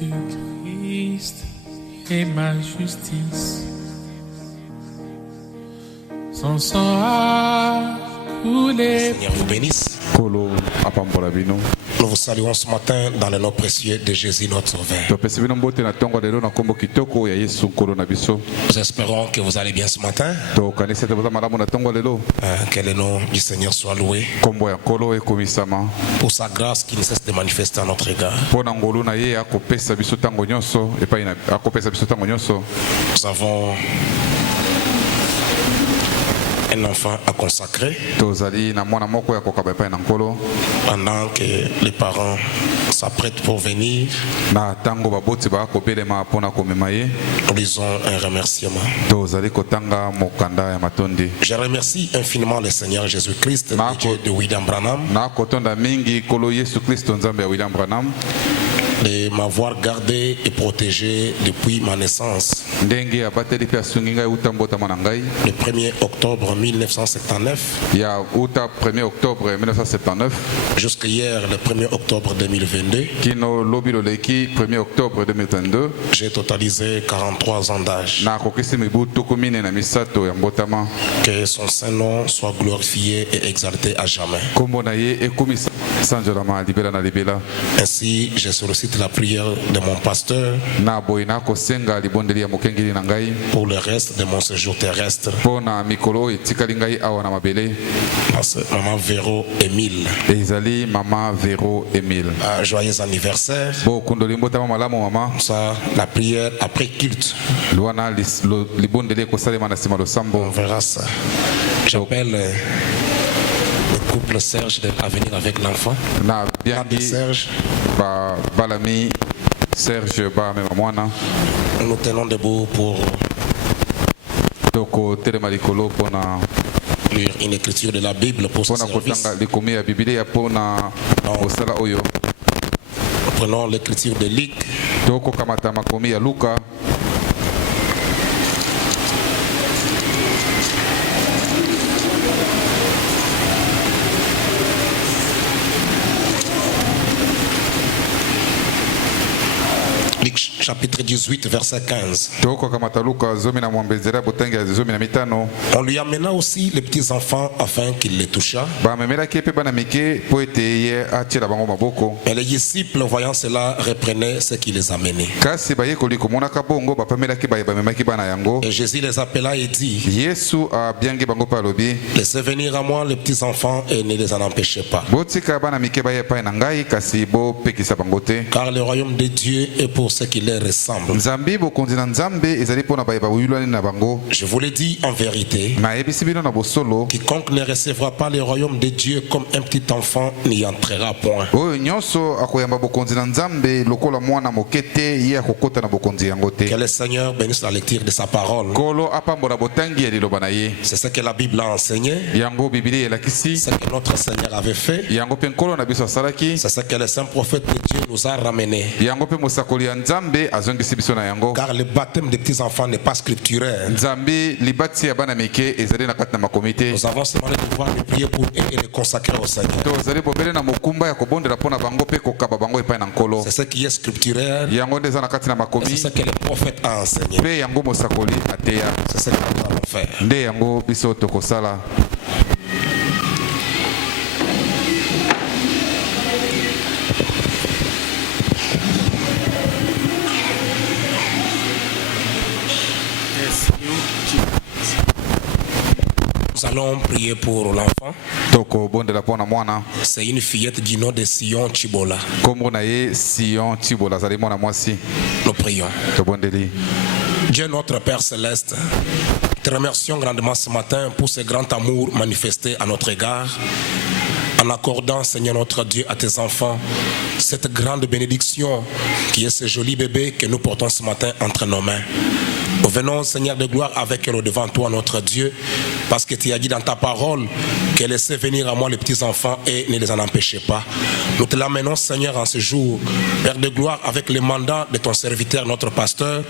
Jésus-Christ est ma justice. Son sang a coulé. Seigneur vous bénisse. Kolo apambola bino. Nous vous saluons ce matin dans le nom précieux de Jésus notre Sauveur. Topesi bino mbote na tongo lelo na kombo kitoko ya Yesu Kolo na biso. Nous espérons que vous allez bien ce matin. To kanisa te boza malamu na tongo lelo. Que le nom du Seigneur soit loué. Kombo ya Kolo ekomisama. Pour sa grâce qui ne cesse de manifester à notre égard. Pona ngolu na ye akopesa biso tango nyonso epai na akopesa biso tango nyonso. Nous avons un enfant à consacrer. Tozali na mwana moko ya kokaba epai na Nkolo. Pendant que les parents s'apprêtent pour venir, na tango baboti ba kopelema pona komema ye. Nous lisons un remerciement. Tozali kotanga mokanda ya matondi. Je remercie infiniment le Seigneur Jésus-Christ, le Dieu de William Branham, na kotonda mingi Kolo Yesu Kristo nzambe ya William Branham, de m'avoir gardé et protégé depuis ma naissance. Ndenge abateli pe asungi ngai uta mbotama na ngai. Le 1er octobre 1979. Ya uta 1er octobre 1979. Jusqu'à hier, le 1er octobre 2022. Kino lobi loleki 1er octobre 2022. J'ai totalisé 43 ans d'âge. Na kokisi mibu tokomine na misato ya mbotama. Que son saint nom soit glorifié et exalté à jamais. Kombo na ye ekomisa sanjolama libela na libela. Ainsi, je sollicite la prière de mon pasteur. Na boina kosenga libondeli ya mokengeli na ngai. Pour le reste de mon séjour terrestre. Pona mikolo etikali ngai awa na mabele. Maman Véro Émile. Ezali Maman Véro Émile. Joyeux anniversaire. Bo kundoli mbotama malamu mama. Ça, la prière après culte. Luana libondeli kosalema na sima lo sambo. On verra ça. J'appelle le couple Serge à venir avec l'enfant. Na bien Serge. Balami Serge ba mema mwana. Nous tenons debout pour toko telema likolo pona lire une écriture de la Bible pour ce service. Prenons l'écriture de Luc. Toko kamata makomi ya Luka. Chapitre 18, verset 15. On lui amena aussi les petits enfants afin qu'il les touchât. Et les disciples, voyant cela, reprenaient ce qui les amenait. Et Jésus les appela et dit: Laissez venir à moi les petits enfants et ne les en empêchez pas. Car le royaume de Dieu est pour ceux qui les ressemblent. Je vous le dis en vérité, quiconque ne recevra pas le royaume de Dieu comme un petit enfant n'y entrera point. Que le Seigneur bénisse la lecture de sa parole. C'est ce que la Bible a enseigné. C'est ce que notre Seigneur avait fait. C'est ce que le saint prophète de Dieu nous a ramené. Car le baptême des petits enfants n'est pas scripturaire. Nous avons seulement le devoir de prier pour eux et les consacrer au Seigneur. C'est ce qui est scripturaire. C'est ce que le prophète a enseigné. C'est ce que nous allons faire. Nous allons prier pour l'enfant. C'est une fillette du nom de Sion Chibola. Nous prions. Dieu notre Père Céleste, te remercions grandement ce matin pour ce grand amour manifesté à notre égard, en accordant, Seigneur notre Dieu, à tes enfants cette grande bénédiction qui est ce joli bébé que nous portons ce matin entre nos mains. Nous venons, Seigneur de gloire, avec elle devant toi, notre Dieu, parce que tu as dit dans ta parole que laissez venir à moi les petits enfants et ne les en empêchez pas. Nous te l'amenons, Seigneur, en ce jour, Père de gloire, avec le mandat de ton serviteur, notre pasteur,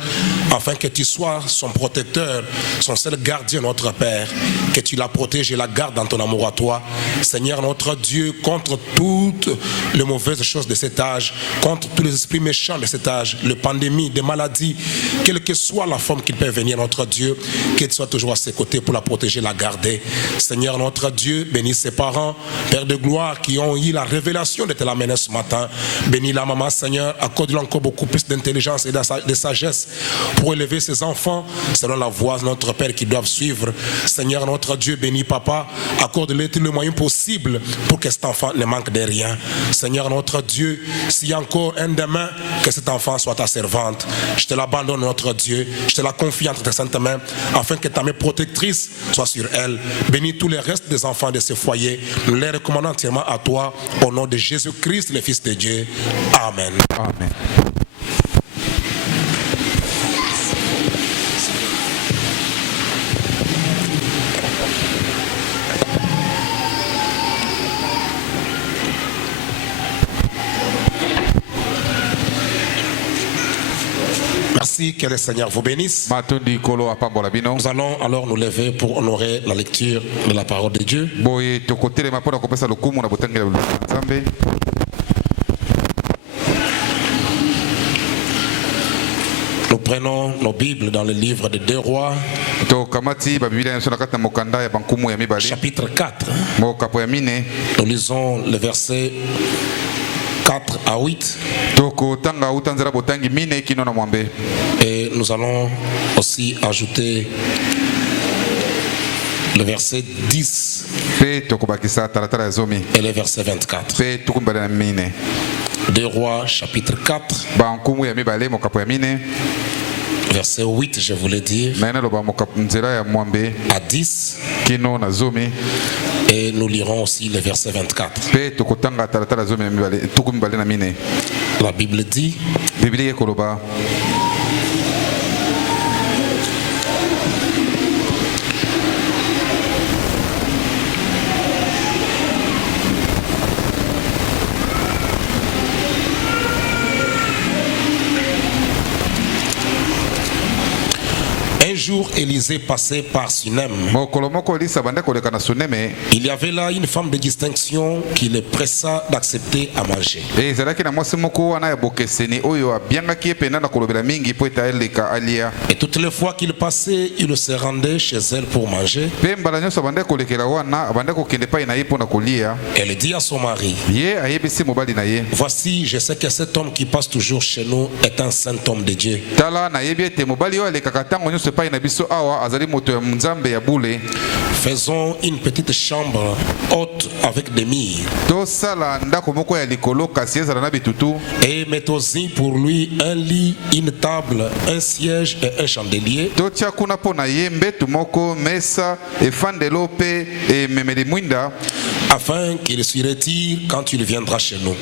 afin que tu sois son protecteur, son seul gardien, notre Père, que tu la protèges et la gardes dans ton amour à toi. Seigneur, notre Dieu, contre toutes les mauvaises choses de cet âge, contre tous les esprits méchants de cet âge, les pandémies, des maladies, quelle que soit la forme qu'il peut venir, notre Dieu, qu'il soit toujours à ses côtés pour la protéger, la garder. Seigneur, notre Dieu, bénis ses parents, Père de gloire, qui ont eu la révélation de te l'amener ce matin. Bénis la maman, Seigneur, accorde-lui encore beaucoup plus d'intelligence et de sagesse pour élever ses enfants selon la voie de notre Père qu'ils doivent suivre. Seigneur, notre Dieu, bénis papa, accorde-lui tous les moyens possibles pour que cet enfant ne manque de rien. Seigneur, notre Dieu, s'il y a encore un demain, que cet enfant soit ta servante. Je te l'abandonne, notre Dieu, je te la confie entre tes saintes mains, afin que ta main protectrice soit sur elle. Bénis tous les restes des enfants de ce foyer. Nous les recommandons entièrement à toi, au nom de Jésus-Christ, le Fils de Dieu. Amen. Amen. Merci, que le Seigneur vous bénisse. Nous allons alors nous lever pour honorer la lecture de la parole de Dieu. Nous prenons nos Bibles dans le livre de 2 Rois, chapitre 4. Nous lisons le verset 4 à 8. Et nous allons aussi ajouter le verset 10 et le verset 24. 2 Rois, chapitre 4, verset 8, je voulais dire, à 10. Et nous lirons aussi le verset 24. La Bible dit: un jour, Élisée passait par Sunem. Il y avait là une femme de distinction qui le pressa d'accepter à manger. Et toutes les fois qu'il passait, il se rendait chez elle pour manger. Elle dit à son mari: voici, je sais que cet homme qui passe toujours chez nous est un saint homme de Dieu. Faisons une petite chambre haute avec des murs. Et mettons-y pour lui un lit, une table, un siège et un chandelier. Afin qu'il se retire quand il viendra chez nous.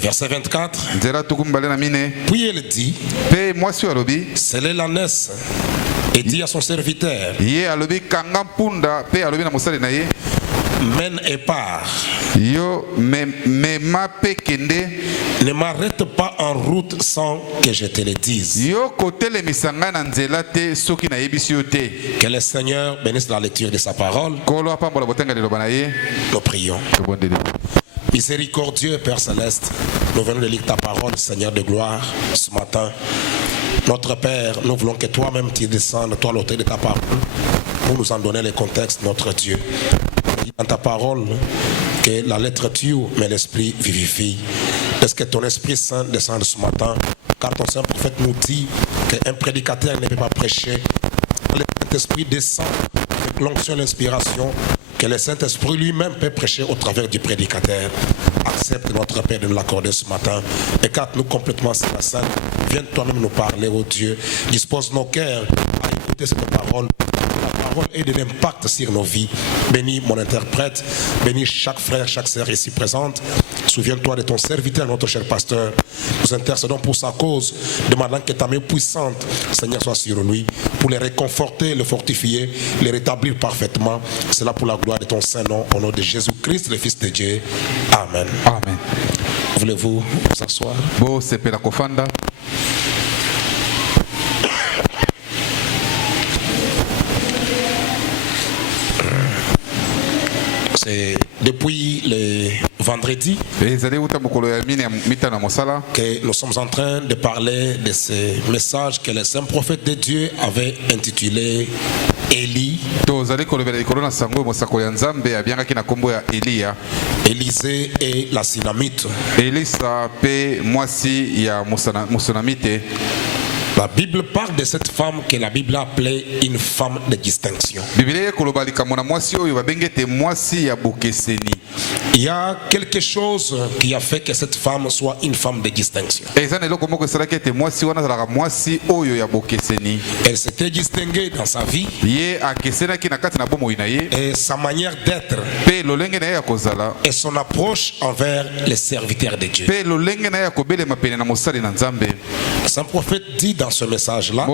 Verset 24. Puis elle dit: scellez l'ânesse et dit à son serviteur: mène et pars. Ne m'arrête pas en route sans que je te le dise. Que le Seigneur bénisse la lecture de sa parole. Nous prions. Miséricordieux Père Céleste, nous venons de lire ta parole, Seigneur de gloire, ce matin. Notre Père, nous voulons que toi-même tu descendes, toi l'auteur de ta parole, pour nous en donner le contexte, notre Dieu. Dans ta parole, que la lettre tue, mais l'esprit vivifie. Est-ce que ton Esprit Saint descende ce matin? Car ton Saint prophète nous dit qu'un prédicateur ne peut pas prêcher. Le Saint-Esprit descend avec l'onction et l'inspiration, que le Saint-Esprit lui-même peut prêcher au travers du prédicateur. Accepte notre Père de nous l'accorder ce matin. Écarte-nous complètement sur la scène. Viens toi-même nous parler, oh Dieu. Dispose nos cœurs à écouter cette parole. La parole ait de l'impact sur nos vies. Bénis mon interprète, bénis chaque frère, chaque sœur ici présente. Souviens-toi de ton serviteur, notre cher pasteur. Nous intercédons pour sa cause, demandant que ta main puissante, Seigneur, soit sur lui, pour les réconforter, les fortifier, les rétablir parfaitement. C'est là pour la gloire de ton Saint-Nom, au nom de Jésus-Christ, le Fils de Dieu. Amen. Amen. Voulez-vous vous asseoir? Bo sepela kofanda. C'est depuis le vendredi que nous sommes en train de parler de ce message que le saint prophète de Dieu avait intitulé Élie, Élisée et la Sunamite. La Bible parle de cette femme que la Bible a appelée une femme de distinction. Il y a quelque chose qui a fait que cette femme soit une femme de distinction. Elle s'était distinguée dans sa vie et sa manière d'être et son approche envers les serviteurs de Dieu. Le saint prophète dit dans ce message-là,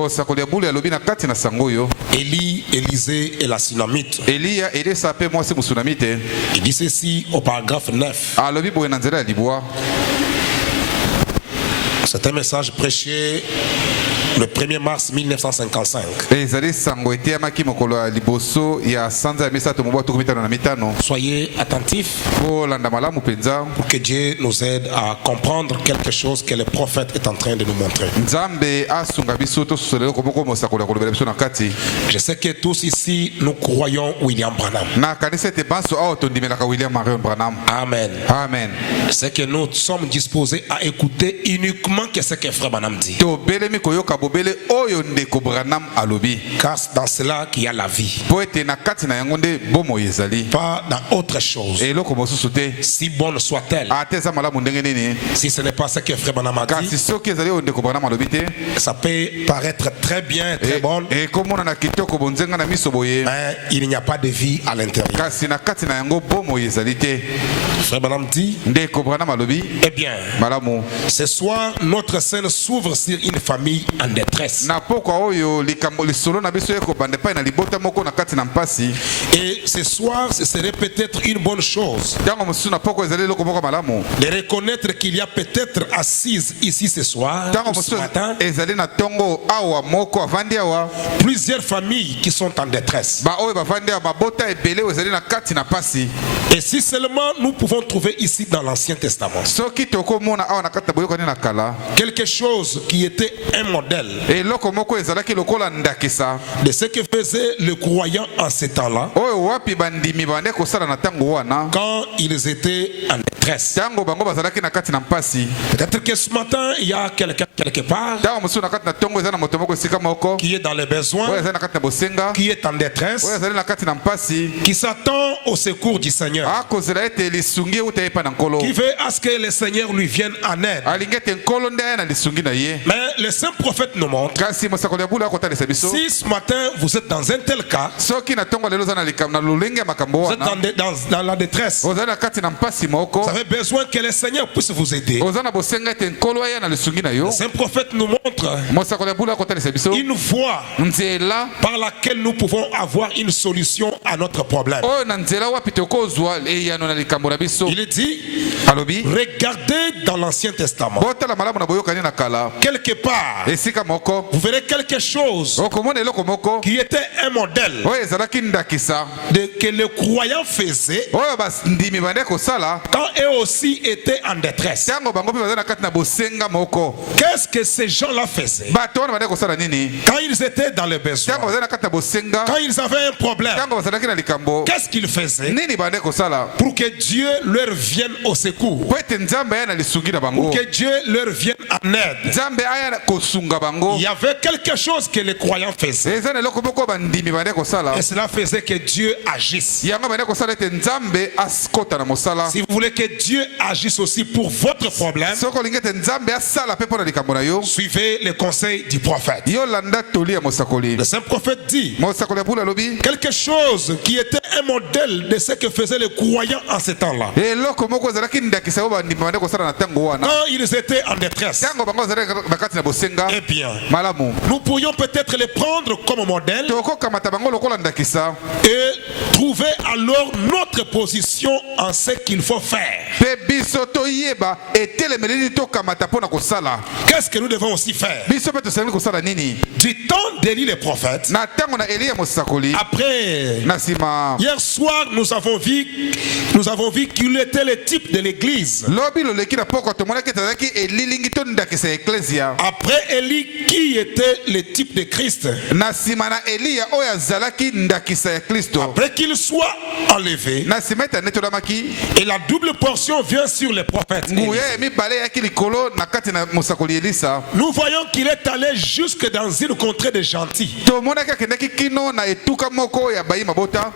Élie, Élisée et la Sunamite. Il dit ceci au paragraphe 9. C'est un message prêché le 1er mars 1955. Soyez attentifs pour que Dieu nous aide à comprendre quelque chose que le prophète est en train de nous montrer. Je sais que tous ici nous croyons William Branham. Amen. Amen. Je sais que nous sommes disposés à écouter uniquement ce que Frère Branham dit. Car c'est dans cela qu'il y a la vie. Pas dans autre chose. Si bonne soit-elle. Si ce n'est pas ce que Frère Branham a dit, ça peut paraître très bien, très bon, mais il n'y a pas de vie à l'intérieur. Frère Branham dit, eh bien, ce soir notre scène s'ouvre sur une famille en détresse. Et ce soir, ce serait peut-être une bonne chose de reconnaître qu'il y a peut-être assise ici ce soir, ce matin, plusieurs familles qui sont en détresse. Et si seulement nous pouvons trouver ici dans l'Ancien Testament quelque chose qui était un modèle de ce que faisait le croyant en ce temps-là quand ils étaient en détresse. Peut-être que ce matin il y a quelqu'un quelque part qui est dans les besoins, qui est en détresse, qui s'attend au secours du Seigneur, qui veut à ce que le Seigneur lui vienne en aide. Mais le saint prophète nous montre, si ce matin vous êtes dans un tel cas, vous êtes dans la détresse, vous avez besoin que le Seigneur puisse vous aider. Le saint prophète nous montre une voie par laquelle nous pouvons avoir une solution à notre problème. Il dit, regardez dans l'Ancien Testament, quelque part vous verrez quelque chose qui était un modèle que les croyants faisaient quand eux aussi étaient en détresse. Qu'est-ce que ces gens-là faisaient quand ils étaient dans le besoin, quand ils avaient un problème? Qu'est-ce qu'ils faisaient pour que Dieu leur vienne au secours, pour que Dieu leur vienne en aide? Il y avait quelque chose que les croyants faisaient, et cela faisait que Dieu agisse. Si vous voulez que Dieu agisse aussi pour votre problème, suivez les conseils du prophète. Le saint prophète dit quelque chose qui était un modèle de ce que faisaient les croyants en ce temps-là. Quand ils étaient en détresse, eh bien, nous pourrions peut-être les prendre comme modèle et trouver alors notre position en ce qu'il faut faire. Qu'est-ce que nous devons aussi faire? Du temps d'Élie le prophète, après, hier soir, nous avons vu qu'il était le type de l'église. Après Élie, qui était le type de Christ? Après qu'il soit enlevé, et la double portion vient sur les prophètes. Nous voyons qu'il est allé jusque dans une contrée de gentils,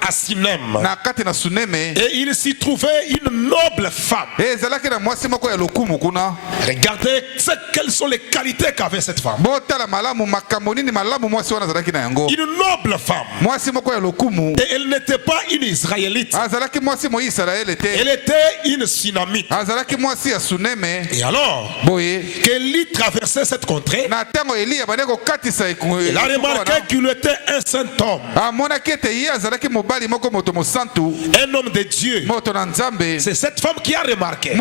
à Sinem, et il s'y trouvait une noble femme. Regardez quelles sont les qualités qu'avait cette femme. Une noble femme. Et elle n'était pas une Israélite. Elle était une Sunamite. Et alors qu'Élie traversait cette contrée, il a remarqué qu'il était un saint homme, un homme de Dieu. C'est cette femme qui a remarqué que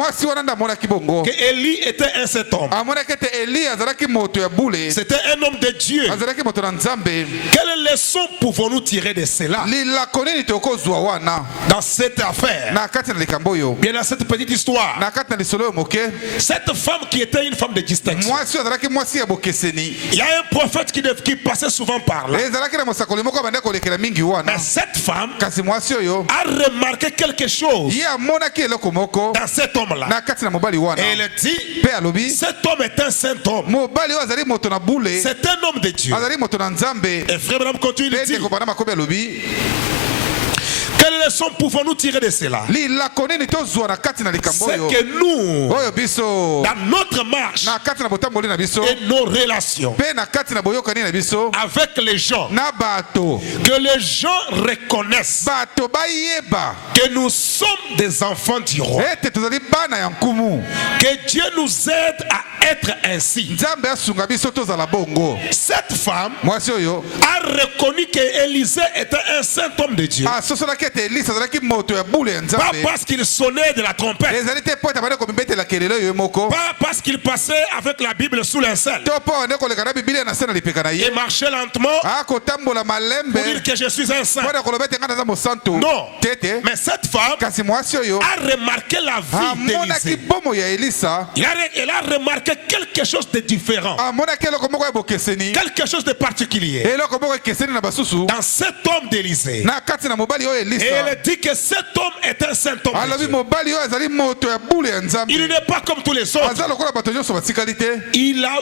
Élie était un saint homme. C'était un homme de Dieu. Quelle leçon pouvons-nous tirer de cela dans cette affaire? Bien, dans cette petite histoire, cette femme qui était une femme de distinction, il y a un prophète qui passait souvent par là. Mais cette femme a remarqué quelque chose dans cet homme-là. Et elle dit, cet homme est un saint homme. C'est un homme de Dieu. Et frère Branham continue de dire, quelle leçon pouvons-nous tirer de cela? C'est que nous, dans notre marche et nos relations avec les gens, que les gens reconnaissent que nous sommes des enfants du roi, que Dieu nous aide à être ainsi. Cette femme a reconnu qu'Élisée était un saint homme de Dieu. Pas parce qu'il sonnait de la trompette, pas parce qu'il passait avec la Bible sous l'aisselle et marchait lentement pour dire que je suis un saint. Non, mais cette femme a remarqué la vie d'Élisée. Elle a remarqué quelque chose de différent, quelque chose de particulier dans cet homme d'Élisée. Et elle dit que cet homme est un saint homme de Dieu. Il n'est pas comme tous les autres.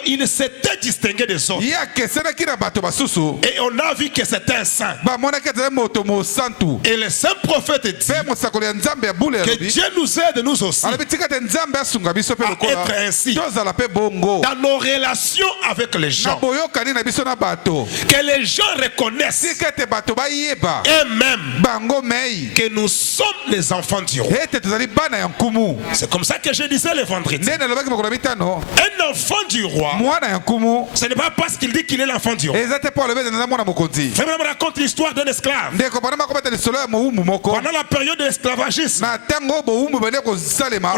Il s'était distingué des autres. Et on a vu que c'était un saint. Et le saint prophète dit que Dieu nous aide nous aussi à être ainsi dans nos relations avec les gens, que les gens reconnaissent eux-mêmes que nous sommes les enfants du roi. C'est comme ça que je disais le vendredi. Un enfant du roi, ce n'est pas parce qu'il dit qu'il est l'enfant du roi. Frère me raconte l'histoire d'un esclave. Pendant la période de l'esclavagisme, on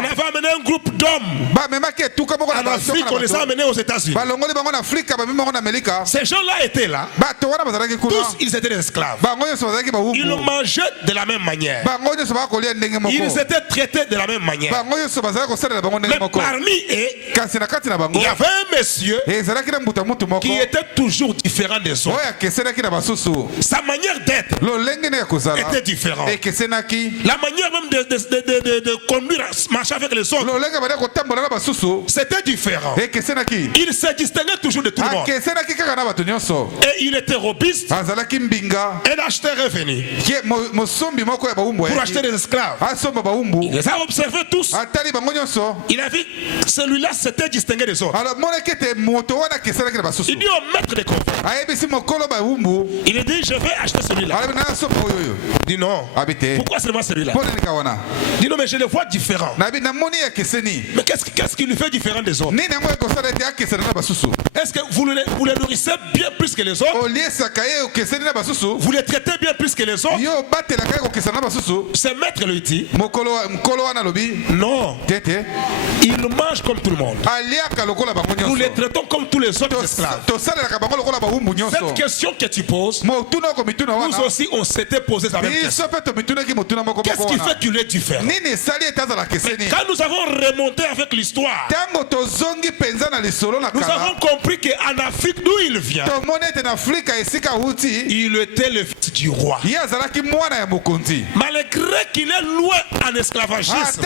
avait amené un groupe d'hommes en Afrique, on les a amenés aux États-Unis. Ces gens-là étaient là. Tous ils étaient des esclaves. Ils mangeaient de la même manière. Ils étaient traités de la même manière. Mais parmi eux, il y avait un monsieur qui était toujours différent des autres. Sa manière d'être était différente. La manière même de conduire, marcher avec les autres, c'était différent. Il se distinguait toujours de tout le monde. Et il était robuste. Un acheteur est venu pour acheter des esclaves. Il les a observés tous. Il a vu celui-là s'était distingué des autres. Il dit au maître de confort, il dit je vais acheter celui-là. Il dit non. Pourquoi seulement celui-là? Il dit non, mais je le vois différent. Mais qu'est-ce qui lui fait différent des autres? Est-ce que vous les nourrissez bien plus que les autres? Vous les traitez bien plus que les autres? Ce maître lui dit non. Il mange comme tout le monde. Nous les traitons comme tous les autres esclaves. Cette question que tu poses, nous aussi on s'était posé la même question. Qu'est-ce qui fait qu'il est différent? Mais quand nous avons remonté avec l'histoire, nous avons compris qu'en Afrique d'où il vient, il était le fils du roi. Malgré qu'il est loin en esclavagisme,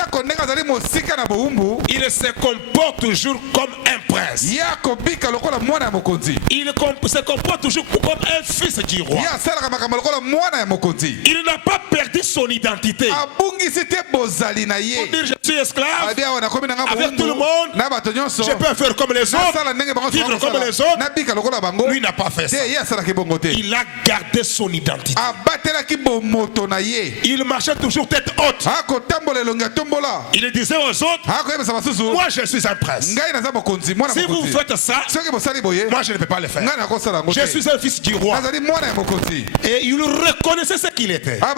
il se comporte toujours comme un prince. Il se comporte toujours comme un fils du roi. Il n'a pas perdu son identité. Pour dire je suis esclave avec tout le monde, je peux faire comme les autres, vivre comme les autres. Lui n'a pas fait ça. Il a gardé son identité. Il marchait toujours tête haute. Il disait aux autres, moi je suis un prince. Si vous faites ça, moi je ne peux pas le faire. Je suis un fils du roi. Et il reconnaissait ce qu'il était. Mais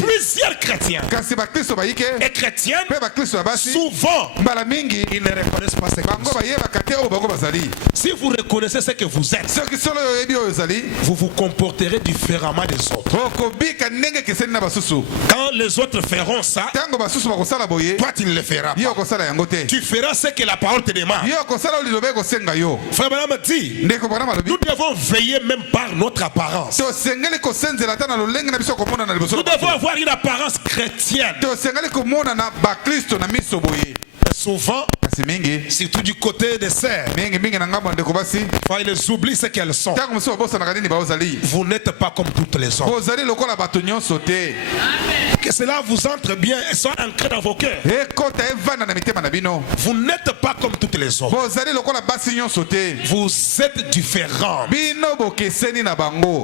plusieurs chrétiens et chrétiennes, souvent, ils ne reconnaissent pas ce que vous êtes. Si vous reconnaissez ce que vous êtes, vous vous comporterez différemment des autres. Quand les autres feront ça, toi tu ne le feras pas. Tu feras ce que la parole te demande. Frère Branham dit, nous devons veiller même par notre apparence. Nous devons avoir une apparence chrétienne. Souvent, surtout du côté des sœurs, ils oublient ce qu'elles sont. Vous n'êtes pas comme toutes les autres. Que cela vous entre bien et soit ancré dans vos cœurs. Vous n'êtes pas comme toutes les autres. Vous êtes différents.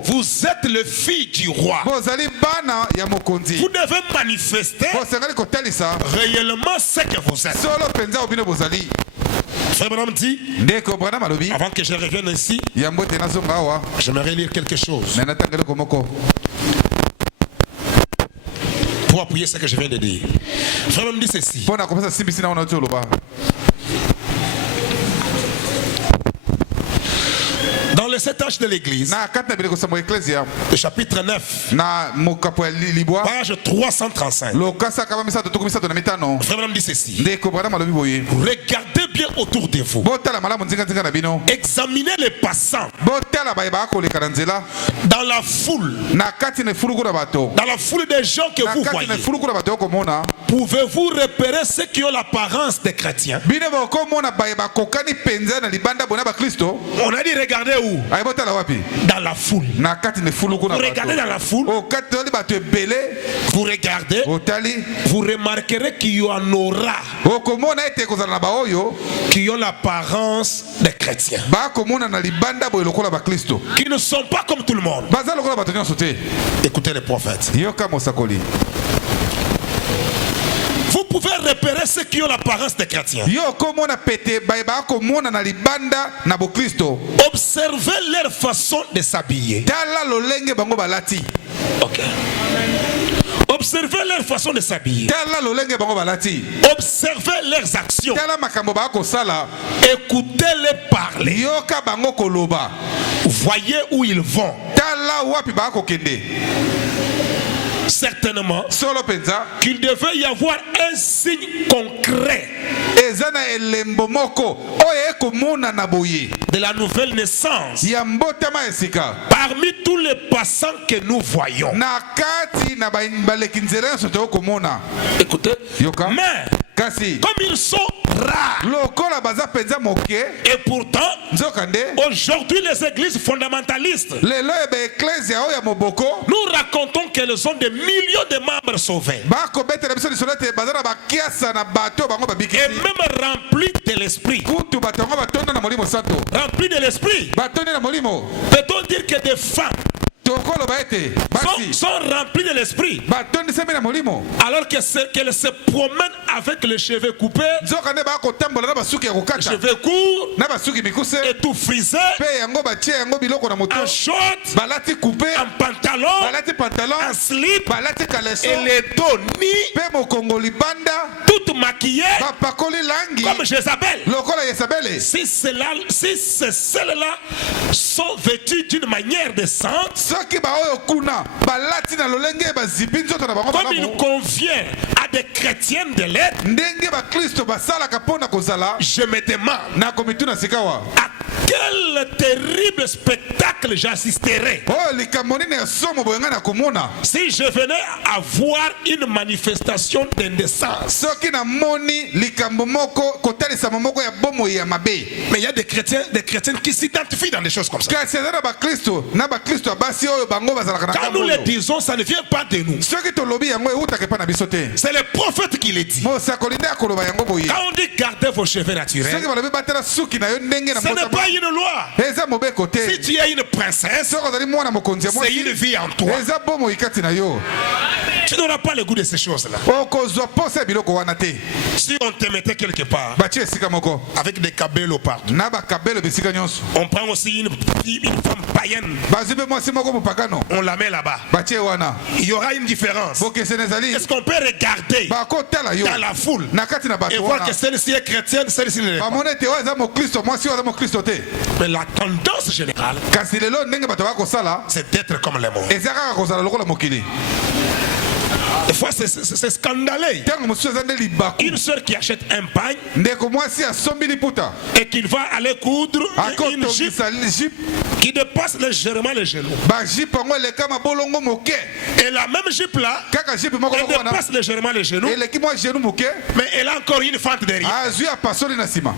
Vous êtes le fils du roi. Vous devez manifester réellement ce que vous êtes. Frère Branham dit, avant que je revienne ici, j'aimerais lire quelque chose pour appuyer ce que je viens de dire. Frère Branham dit ceci. Dans le 7 âges de l'église, le chapitre 9, page 335, Frère Branham dit ceci. Regardez bien autour de vous. Examinez les passants dans la foule. Dans la foule des gens que vous voyez. Pouvez-vous repérer ceux qui ont l'apparence des chrétiens? On a dit regardez où? Dans la foule. Vous regardez dans la foule. Vous regardez. Vous remarquerez qu'il y en aura qui ont l'apparence des chrétiens, qui ne sont pas comme tout le monde. Écoutez les prophètes. Vous pouvez repérer ceux qui ont l'apparence des chrétiens. Observez leur façon de s'habiller. Okay. Observez leur façon de s'habiller. Observez leurs actions. Écoutez-les parler. Voyez où ils vont. certainement solo penza qu'il devait y avoir un signe concret ezana elembo moko oyo ekomona na boye de la nouvelle naissance ya mbotama esika parmi tous les passants que nous voyons. na kati na baleki nzela nyonso tokomona. Écoutez, Yoka. mais Kasi comme ils sont rares lokola baza penza moke et pourtant nzokande aujourd'hui les églises fondamentalistes lelo ebe ecclesia oyo ya moboko nous racontons qu'elles ont des millions de membres sauvés bakobetela biso lisolo ete baza na bakiasa na bato bango et babikisi même remplis de l'esprit. kutu bato yango batonda na molimo santo Remplis de l'esprit. batondi na molimo Peut-on dire que des femmes tokoloba ete basi sont remplis de l'esprit batondisami na molimo alors qu'elles se promènent avec les cheveux coupés, nzokande bakotambola na basuki ya kokata cheveux courts na basuki mikuse et tout frisés, mpe yango batie yango biloko na moto en short, balati coupe en pantalon, balati pantalon en slip balati kaleso et les dos nus, mpe mokongo libanda toutes maquillées bapakoli langi comme Jézabel. lokola Yezabele. Si celles-là sont vêtues d'une manière décente, soki baoyo kuna balati na lolenge bazipi nzoto na bango comme il malamu convient à des chrétiennes de l'être, ndenge bakristo basalaka mpo na kozala je me demande na komituna sikawa à quel terrible spectacle j'assisterais oyo likambo nini ya somo boyenga na komona si je venais à voir une manifestation d'indécence. soki namoni likambo moko kotalisama moko ya bomoi ya mabe. Mais il y a des chrétiennes qui s'identifient dans des choses comme ça. kasi eza na bakristo ya basi oyo bango bazalaka na Quand nous le disons, ça ne vient pas de nous. soki tolobi yango eutaka epa na biso te C'est le prophète qui le dit. mosakoli nde akoloba yango boye Quand on dit gardez vos cheveux naturels, soki balobi batela suki na yo ndenge na ce n'est mbota pas une loi. eza mobeko te Si tu es une princesse, soki ozali mwana mokonzi ya c'est une mwasi vie en toi. eza bomoi kati na yo Tu n'auras pas le goût de ces choses-là. okozwa posa ya biloko wana te Si on te mettait quelque part batie esika moko avec des cabellos partout, na bakabelo bisika nyonso on prend aussi une femme païenne, bazwi mpe mwasi moko mopakano on la met là-bas. batie wana Il y aura une différence. bokeseni ezali Est-ce qu'on peut regarder bakotala yo dans la foule na kati na et bato voir wana que celle-ci est chrétienne, celle-ci ne l'est pas? bamoni ete oyo aza mokristo mwasi oyo aza mokristo te Mais la tendance générale, kasi lelo ndenge bato bakosala c'est d'être comme les morts. eza kaka kozala lokola mokili Des fois, c'est scandaleux. ntango mosusu eza nde libaku Une sœur qui achète un pagne ndeko mwasi asombi liputa et qu'il va aller coudre une jupe akotongisa jipe qui dépasse légèrement les genoux. bajipe yango eleka mabolongo moke Et la même jupe là, kaka jipe moko elle moko wana dépasse légèrement les genoux, eleki mwa genu moke mais elle a encore une fente derrière. azwi apasoli na nsima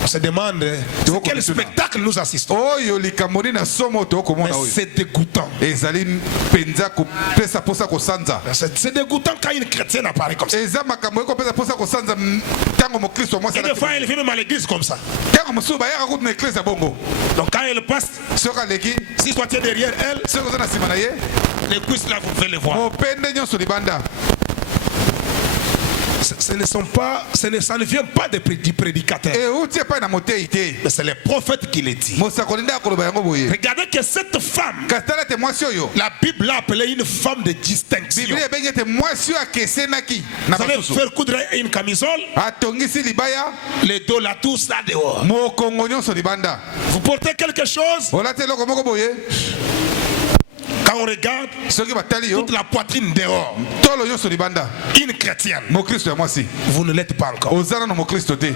On se demande quel spectacle nous assistons. oyo likambo nini na somo Mais tokomona oyo c'est dégoûtant. ezali mpenza kopesa posa kosanza C'est dégoûtant quand une chrétienne apparaît comme ça. eza makambo ekopesa posa kosanza ntango mokristo wa mwasi Et des fois, elle vient même à l'église comme ça. ntango mosusu bayaka kutu na eklese ya bongo Donc quand elle passe, soki aleki si toi tu es derrière elle, soki oza na nsima na ye les cuisses là, vous pouvez les voir. mopende nyonso libanda Ça ne vient pas du prédicateur. euti epai na motei te Mais c'est le prophète qui le dit. mosakoli nde akoloba yango boye Regardez que cette femme, kasi tala ete mwasi oyo la Bible l'a appelée une femme de distinction. biblia ebengi ete mwasi oyo akesenaki na Vous allez basusu faire coudre une camisole, atongisi libaya les dos là, tout ça dehors. mokongo nyonso libanda Vous portez quelque chose, olati eloko moko boye quand on regarde, soki batali yo toute la poitrine dehors. tolo nyonso libanda Une chrétienne, mokristo ya mwasi vous ne l'êtes pas encore. oza nano mokristo te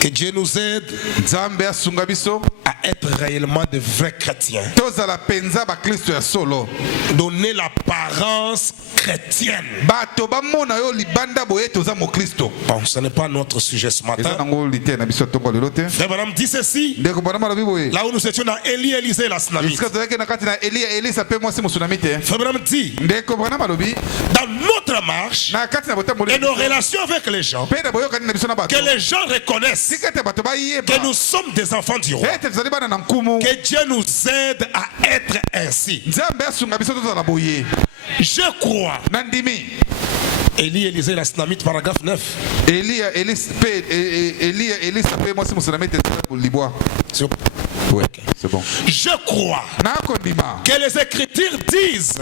Que Dieu nous aide nzambe asunga biso à être réellement de vrais chrétiens. tozala penza bakristo ya solo Donner l'apparence chrétienne. bato bamona yo libanda boye toza mokristo Bon, ce n'est pas notre sujet ce eza matin. nango lite na biso ntongo lelo te Frère Branham dit ceci. ndeko bana malobi boye Là où nous étions dans Élie, Élisée, la Sunamite. esika tozalaki na kati na eliya elisa mpe mwasi mosunami te Frère Branham dit, ndeko bana malobi dans notre marche na kati na botamboli et nos relations avec les gens, mpe na boyokani na biso na bato que les gens reconnaissent tika ete bato que bayeba nous sommes des enfants du roi. ete tozali bana na nkumu Que Dieu nous aide à être ainsi. nzambe asunga biso tozala boye Je crois. na ndimi Élie, Élisée, la Sunamite, paragraphe 9. eliya elisa mpe mwasi mosunami te libwa S'il vous plaît. Ouais. C'est bon. Je crois que les Écritures disent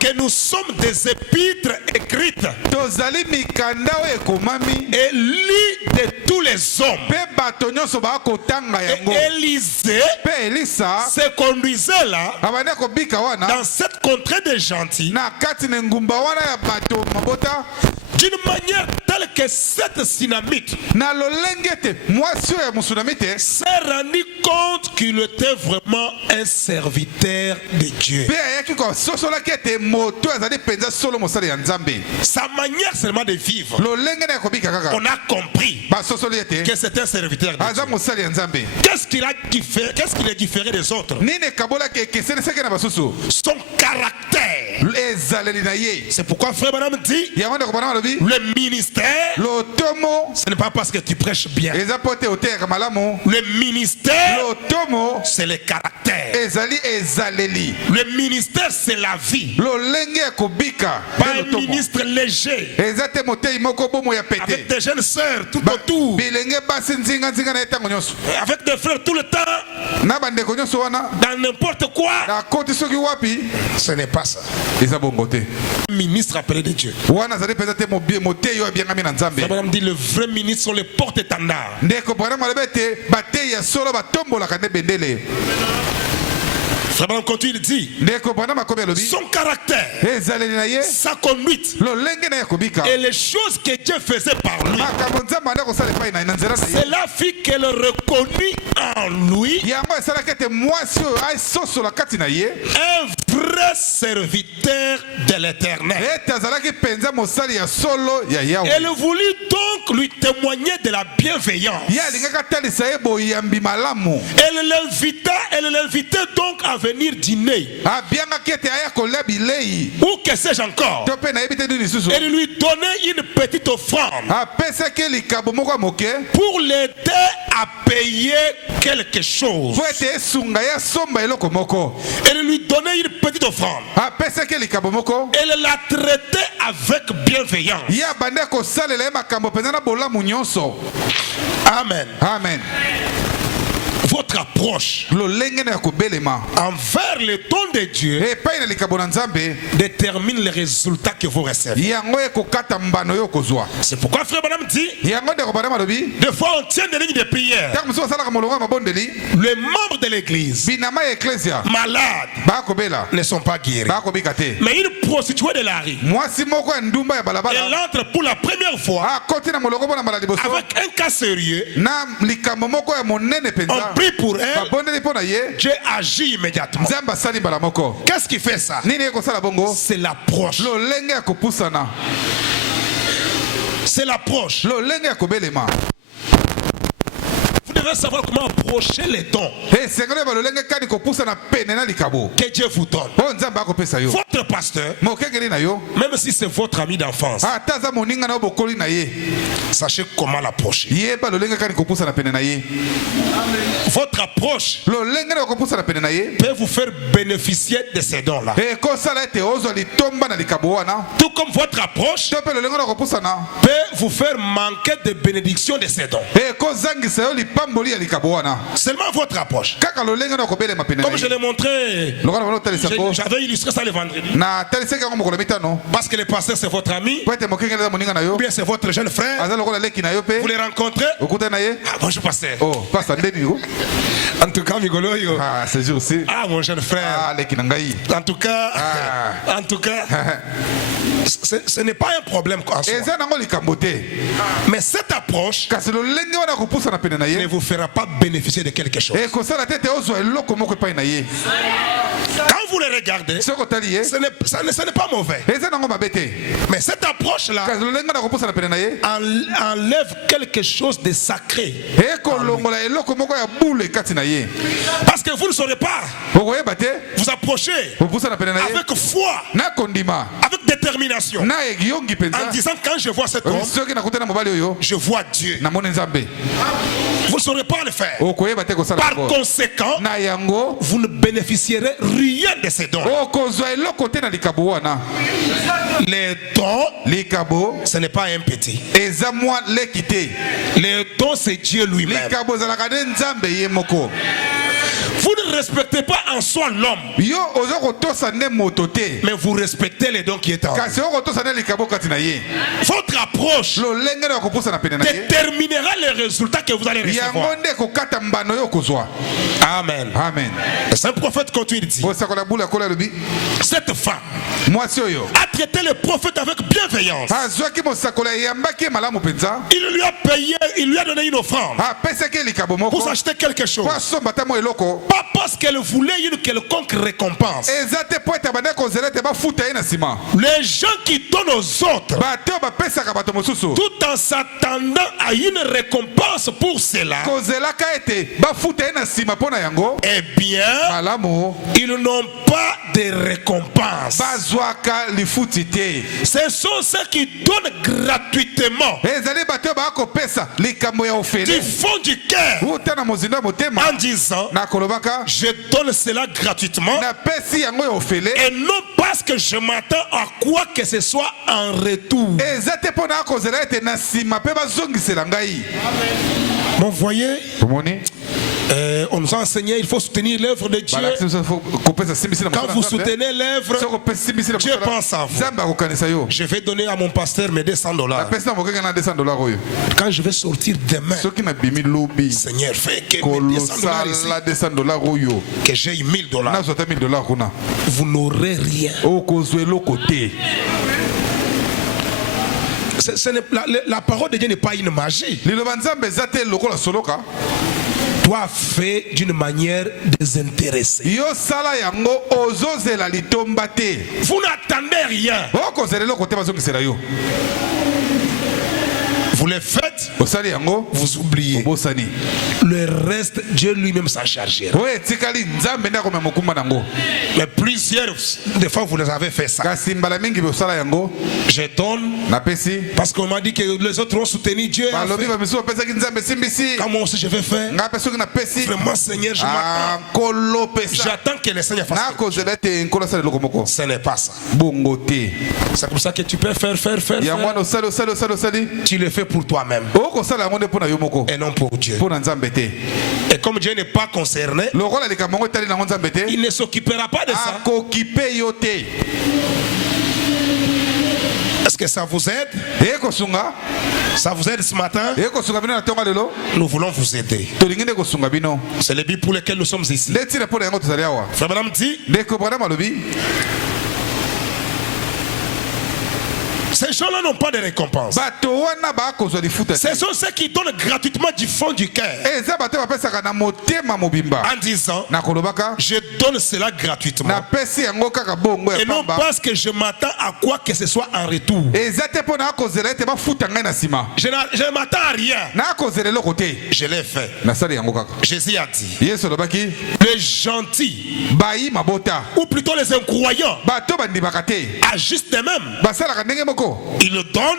que nous sommes des épîtres écrites et lues de tous les hommes. Et Élisée se conduisait là dans cette contrée de gentils d'une manière telle que cette Sunamite s'est rendu compte qu'il était vraiment un serviteur de Dieu. Sa manière seulement de vivre, on a compris que c'est un serviteur de Dieu. Qu'est-ce qu'il est différent des autres? Son caractère. C'est pourquoi frère Branham dit le ministère, ce n'est pas parce que tu prêches bien. Le ministère, c'est le caractère. Le ministère, c'est la vie. Pas un ministre léger avec des jeunes sœurs tout autour, avec des frères tout le temps, dans n'importe quoi. Ce n'est pas ça. Ministre appelé de Dieu. Abraham dit le vrai ministre sont les porte-étendards. Abraham continue de dire son caractère, sa conduite et les choses que Dieu faisait par lui, cela fit qu'elle reconnut en lui un vrai serviteur de l'Éternel. Elle voulut donc lui témoigner de la bienveillance. Elle l'invitait donc à venir dîner. Ou que sais-je encore. Elle lui donnait une petite offrande pour l'aider à payer quelque chose. Elle lui donnait une petite offrande. Elle la traitait avec bienveillance. Amen. Amen. Votre approche envers le don de Dieu détermine les résultats que vous recevez. C'est pourquoi frère Branham dit des fois on tient des lignes de prière. Les membres de l'église malades ne sont pas guéris. Mais une prostituée de la rue, elle entre pour la première fois avec un cas sérieux. On prie pour elle, Dieu agit immédiatement. Qu'est-ce qui fait ça? C'est l'approche. C'est l'approche. Vous devez savoir comment approcher les dons que Dieu vous donne. Votre pasteur, même si c'est votre ami d'enfance, sachez comment l'approcher. Votre approche peut vous faire bénéficier de ces dons-là. Tout comme votre approche peut vous faire manquer de bénédiction de ces dons. Seulement votre approche. Comme je l'ai montré, j'avais illustré ça le vendredi. Parce que le pasteur c'est votre ami, ou bien c'est votre jeune frère, vous les rencontrez. Bonjour pasteur. En tout cas, Migoloyo. C'est jour aussi. Mon jeune frère. En tout cas, ce n'est pas un problème en soi. Mais cette approche ne vous fera pas bénéficier de quelque chose. Quand vous le regardez, ce n'est pas mauvais. Mais cette approche-là enlève quelque chose de sacré. Parce que vous ne saurez pas vous approcher avec foi, avec détermination, en disant quand je vois cet homme, je vois Dieu. Vous ne saurez pas le faire. Par conséquent, vous ne bénéficierez rien de ces dons. Les dons, ce n'est pas un petit. Les dons, c'est Dieu lui-même. ne respectez pas en soi l'homme, mais vous respectez les dons qui est en vous. Votre approche déterminera les résultats que vous allez recevoir. Amen. Amen. Le saint prophète continue de dire, cette femme a traité le prophète avec bienveillance. Il lui a payé, il lui a donné une offrande pour s'acheter quelque chose. Pas parce qu'elle voulait une quelconque récompense. Les gens qui donnent aux autres tout en s'attendant à une récompense pour cela, eh bien, ils n'ont pas de récompense. Ce sont ceux qui donnent gratuitement du fond du cœur en disant, je donne cela gratuitement et non parce que je m'attends à quoi que ce soit en retour. Bon, vous voyez, on nous a enseigné, il faut soutenir l'œuvre de Dieu. Quand vous soutenez l'œuvre, Dieu pense à vous. Je vais donner à mon pasteur mes $200. Quand je vais sortir demain, Seigneur, fais que mes $200 ici, que j'ai $1000. Vous n'aurez rien. La parole de Dieu n'est pas une magie. Toi, fait d'une manière désintéressée. Vous n'attendez rien. Vous les faites, vous oubliez. Le reste, Dieu lui-même s'en chargera. Mais plusieurs des fois, vous les avez fait ça. Je donne parce qu'on m'a dit que les autres ont soutenu Dieu. Quand moi aussi je vais faire, vraiment Seigneur, je m'attends. J'attends que le Seigneur fasse. Ce n'est pas ça. C'est pour ça que tu peux faire. Tu le fais pour toi-même et non pour Dieu. Et comme Dieu n'est pas concerné, il ne s'occupera pas de ça. Est-ce que ça vous aide? Ça vous aide ce matin? Nous voulons vous aider. C'est le but pour lequel nous sommes ici. Frère Branham dit, ces gens-là n'ont pas de récompense. Ce sont ceux qui donnent gratuitement du fond du cœur. En disant, je donne cela gratuitement. Et non parce que je m'attends à quoi que ce soit en retour. Je ne m'attends à rien. Je l'ai fait. Jésus a dit, les gentils, ou plutôt les incroyants, agissent de même. Ils le donnent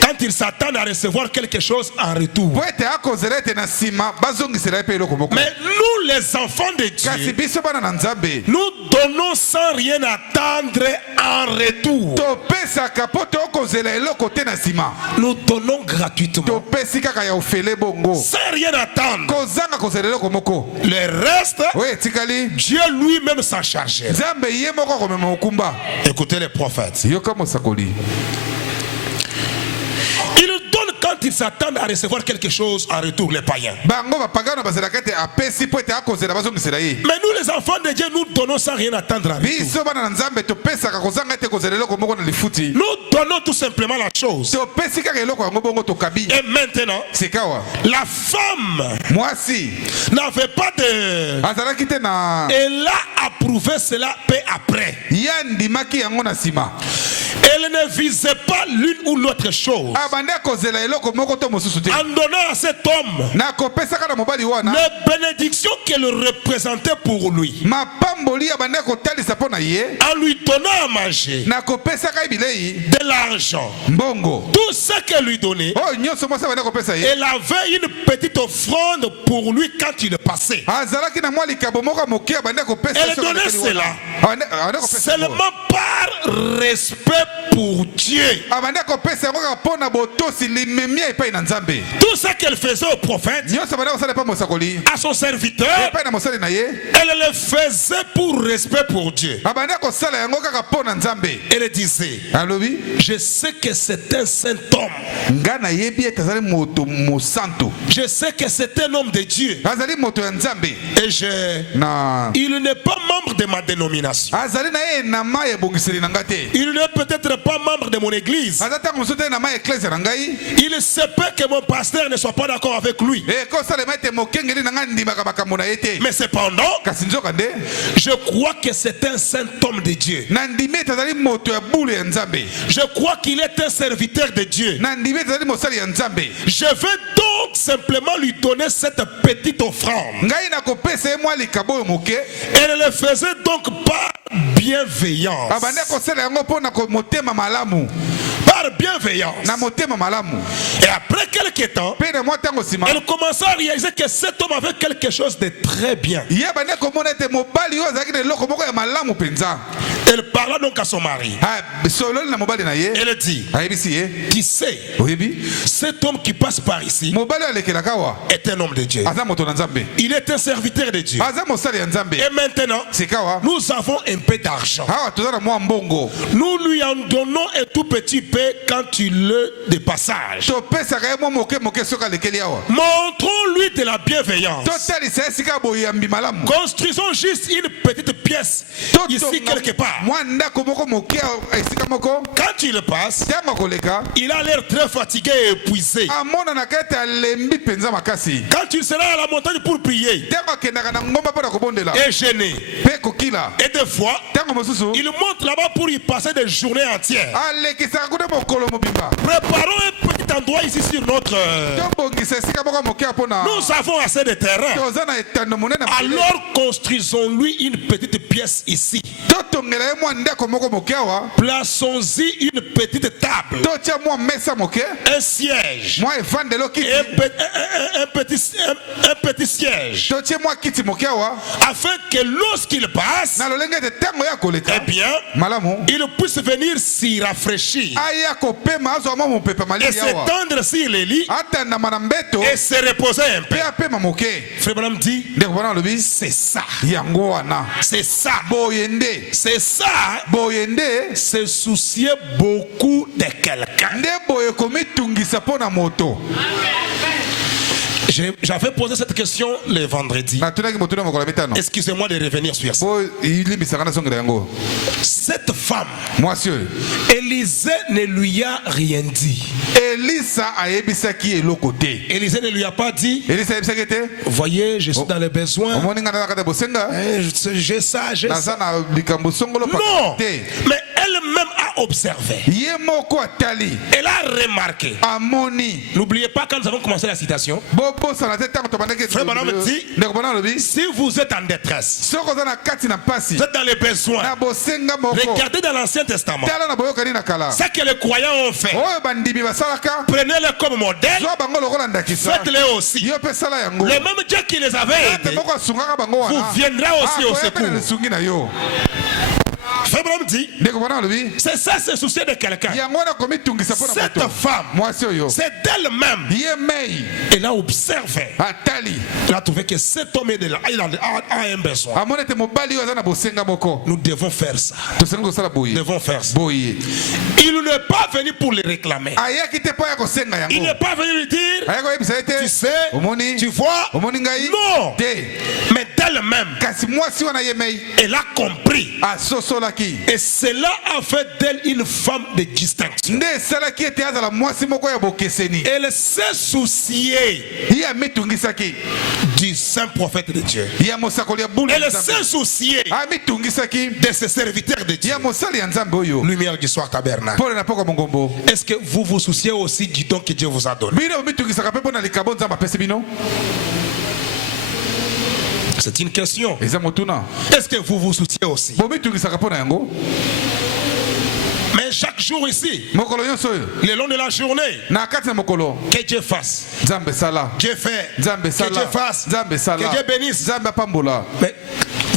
quand ils s'attendent à recevoir quelque chose en retour. Mais nous, les enfants de Dieu, nous donnons sans rien attendre en retour. Nous donnons gratuitement sans rien attendre. Le reste, Dieu lui-même s'en charge. Écoutez les prophètes. Ils donnent quand ils s'attendent à recevoir quelque chose en retour, les païens. Mais nous, les enfants de Dieu, nous donnons sans rien attendre en retour. Nous donnons tout simplement la chose. Et maintenant, la femme n'avait pas de... Elle a approuvé cela peu après. Elle ne visait pas l'une ou l'autre chose. En donnant à cet homme les bénédictions qu'elle représentait pour lui, en lui donnant à manger, de l'argent, tout ce qu'elle lui donnait, elle avait une petite offrande pour lui quand il passait. Elle donnait cela seulement par respect pour pour Dieu. Tout ce qu'elle faisait au prophète, à son serviteur, elle le faisait pour respect pour Dieu. Elle disait, je sais que c'est un saint homme. Je sais que c'est un homme de Dieu. Et il n'est pas membre de ma dénomination. Il n'est peut-être pas membre de mon église. Il se peut que mon pasteur ne soit pas d'accord avec lui. Mais cependant, je crois que c'est un saint homme de Dieu. Je crois qu'il est un serviteur de Dieu. Je vais donc simplement lui donner cette petite offrande. Elle ne le faisait donc pas bienveillance. Par bienveillance. Et après quelques temps, elle commença à réaliser que cet homme avait quelque chose de très bien. Elle parla donc à son mari. Elle dit, qui sait, cet homme qui passe par ici est un homme de Dieu. Il est un serviteur de Dieu. Et maintenant, nous avons un peu d'argent. Nous lui en donnons un tout petit peu quand il est de passage. Montrons-lui de la bienveillance. Construisons juste une petite pièce ici quelque part. Quand il passe, il a l'air très fatigué et épuisé. Quand il sera à la montagne pour prier et gêner, et des fois il monte là-bas pour y passer des journées entières. Préparons un petit endroit ici sur notre... Nous avons assez de terrain. Alors construisons-lui une petite pièce ici. Plaçons-y une petite table, un siège, un petit siège, afin que lorsqu'il passe, eh bien, il puisse venir s'y rafraîchir et s'étendre sur les lits et se reposer un peu. Frère Branham dit, c'est ça. C'est ça. C'est ça. Se soucier beaucoup de quelqu'un. J'avais posé cette question le vendredi. Excusez-moi de revenir sur ça. Cette femme, Élisée ne lui a rien dit. Élisée ne lui a pas dit, voyez, je suis dans les besoins. J'ai ça, j'ai ça. Non, mais elle-même a observé. Elle a remarqué. N'oubliez pas quand nous avons commencé la citation. Frère Branham dit, si vous êtes en détresse, vous êtes dans les besoins, regardez dans l'Ancien Testament ce que les croyants ont fait. Prenez-le comme modèle, faites-le aussi. Le même Dieu qui les avait aidés vous viendra aussi au secours. Frère Branham dit, c'est ça, se soucier de quelqu'un. Cette femme, c'est d'elle-même. Elle a observé. Elle a trouvé que cet homme a un besoin. Nous devons faire ça. Nous devons faire ça. Il n'est pas venu pour les réclamer. Il n'est pas venu lui dire, tu sais, tu vois. Non. Mais d'elle-même, elle a compris. Et cela a fait d'elle une femme de distinction. Elle s'est souciée du saint prophète de Dieu. Elle s'est souciée de ses serviteurs de Dieu. Lumière du soir tabernacle. Est-ce que vous vous souciez aussi du don que Dieu vous a donné? C'est une question. Est-ce que vous vous souciez aussi? Mais chaque jour ici, le long de la journée, que Dieu fasse. Dieu fait. Que Dieu fasse. Que Dieu bénisse. Mais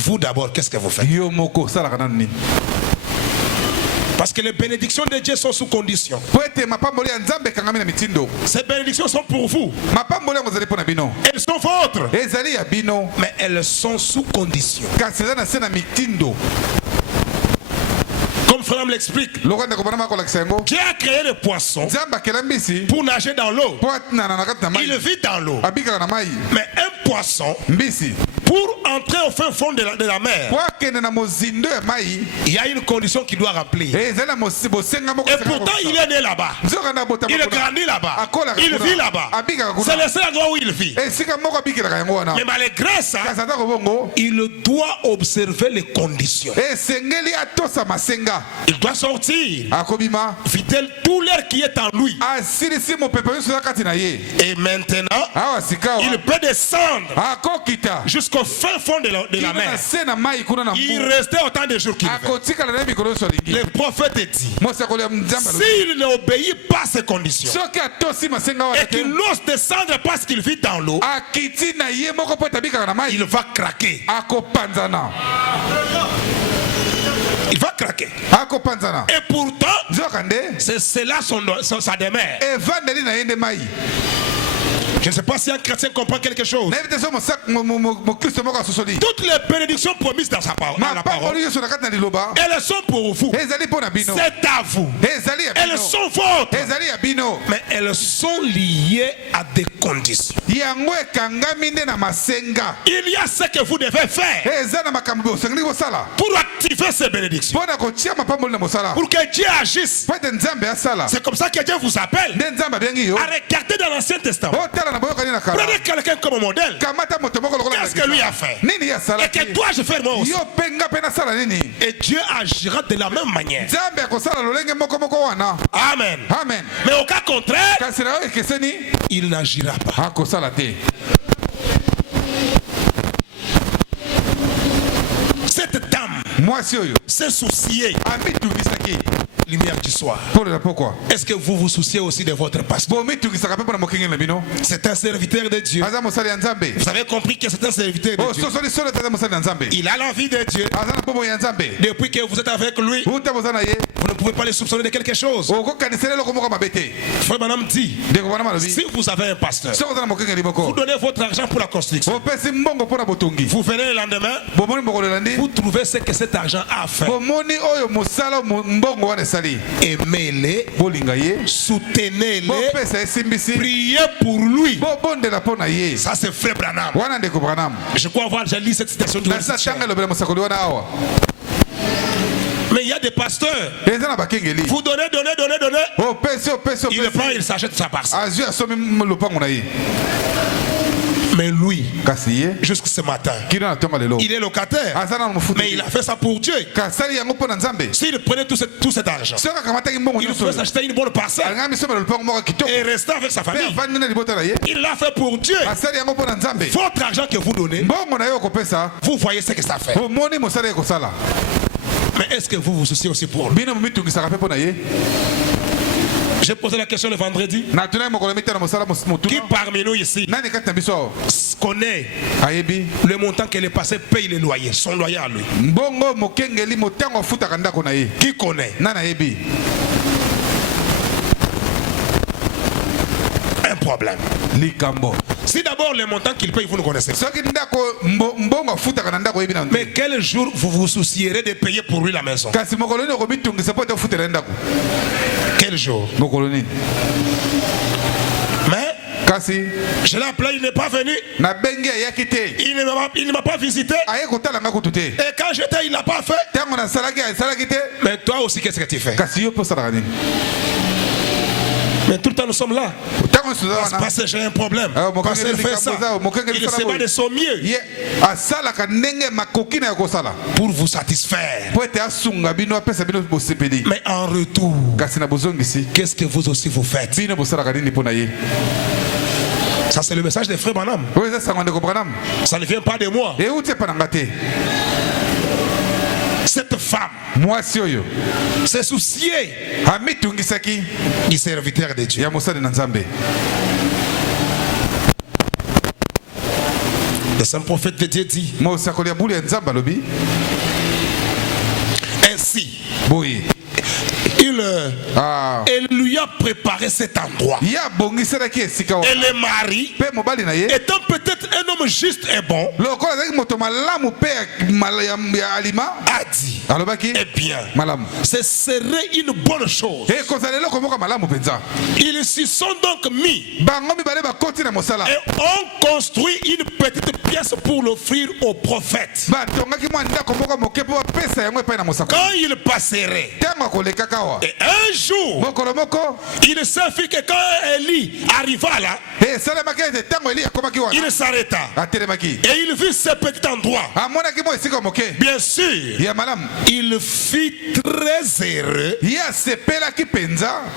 vous d'abord, qu'est-ce que vous faites? Parce que les bénédictions de Dieu sont sous condition. Ces bénédictions sont pour vous. Elles sont vôtres. Mais elles sont sous condition. Comme Frère l'explique, Dieu a créé le poisson pour nager dans l'eau. Il vit dans l'eau. Mais un poisson, pour entrer au fin fond de la mer, il y a une condition qu'il doit remplir. Et pourtant, il est né là-bas. Il est grandi là-bas. Il vit là-bas. C'est le seul endroit où il vit. Mais malgré ça, il doit observer les conditions. Il doit sortir, fidèle tout l'air qui est en lui. Et maintenant, il peut descendre jusqu'au fin fond de la mer. Il restait autant de jours qu'il veut. Le prophète dit, s'il n'obéit pas à ces conditions et qu'il n'ose descendre parce qu'il vit dans l'eau, il va craquer. Il va craquer. Et pourtant, c'est cela sa demeure. Je ne sais pas si un chrétien comprend quelque chose. Toutes les bénédictions promises dans la parole, elles sont pour vous. C'est à vous. Elles sont vôtres. Mais elles sont liées à des conditions. Il y a ce que vous devez faire pour activer ces bénédictions, pour que Dieu agisse. C'est comme ça que Dieu vous appelle à regarder dans l'Ancien Testament. Prenez quelqu'un comme modèle. Qu'est-ce que lui a fait? Et que dois-je faire moi aussi? Et Dieu agira de la même manière. Amen. Mais au cas contraire, il n'agira pas. Cette dame s'est souciée. Lumière du soir. Est-ce que vous vous souciez aussi de votre pasteur? C'est un serviteur de Dieu. Vous avez compris que c'est un serviteur de Dieu. Il a l'envie de Dieu. Depuis que vous êtes avec lui, vous ne pouvez pas le soupçonner de quelque chose. Frère Branham dit, si vous avez un pasteur, vous donnez votre argent pour la construction. Vous venez le lendemain, vous trouvez ce que cet argent a fait. Aimez-les, soutenez-les, priez pour lui. Ça c'est Frère Branham. Je crois avoir déjà lu cette citation du mais il y a des pasteurs. Vous donnez. Il le prend, il s'achète sa parcelle. Mais lui, jusqu'à ce matin, il est locataire. Mais il a fait ça pour Dieu. S'il prenait tout cet argent, il pouvait s'acheter une bonne parcelle et rester avec sa famille. Il l'a fait pour Dieu. Votre argent que vous donnez, vous voyez ce que ça fait. Mais est-ce que vous vous souciez aussi pour lui? J'ai posé la question le vendredi. Qui parmi nous ici connaît le montant que le passé paye le loyer, son loyer à lui? Qui connaît? Un problème. Si d'abord le montant qu'il paye, vous ne connaissez pas. Mais quel jour vous vous soucierez de payer pour lui la maison? Quel jour? Mais je l'ai appelé, il n'est pas venu. Il ne m'a pas visité. Et quand j'étais, il n'a pas fait. Mais toi aussi, qu'est-ce que tu fais? Mais tout le temps nous sommes là. Parce que j'ai un problème. Parce qu'il fait ça. Il se bat de son mieux pour vous satisfaire. Mais en retour, qu'est-ce que vous aussi vous faites? Ça c'est le message des frères Branham. Ça ne vient pas de moi. Cette femme s'est souciée du serviteur de Dieu. Le saint prophète de Dieu dit ainsi, elle lui a préparé cet endroit. Et le mari, étant peut-être un homme juste et bon, a dit, eh bien, ce serait une bonne chose. Ils s'y sont donc mis et ont construit une petite pièce pour l'offrir au prophète. Quand il passerait, et un jour, il s'est fait que quand Élie arriva là, il s'arrêta et il vit ce petit endroit. Bien sûr, il fut très heureux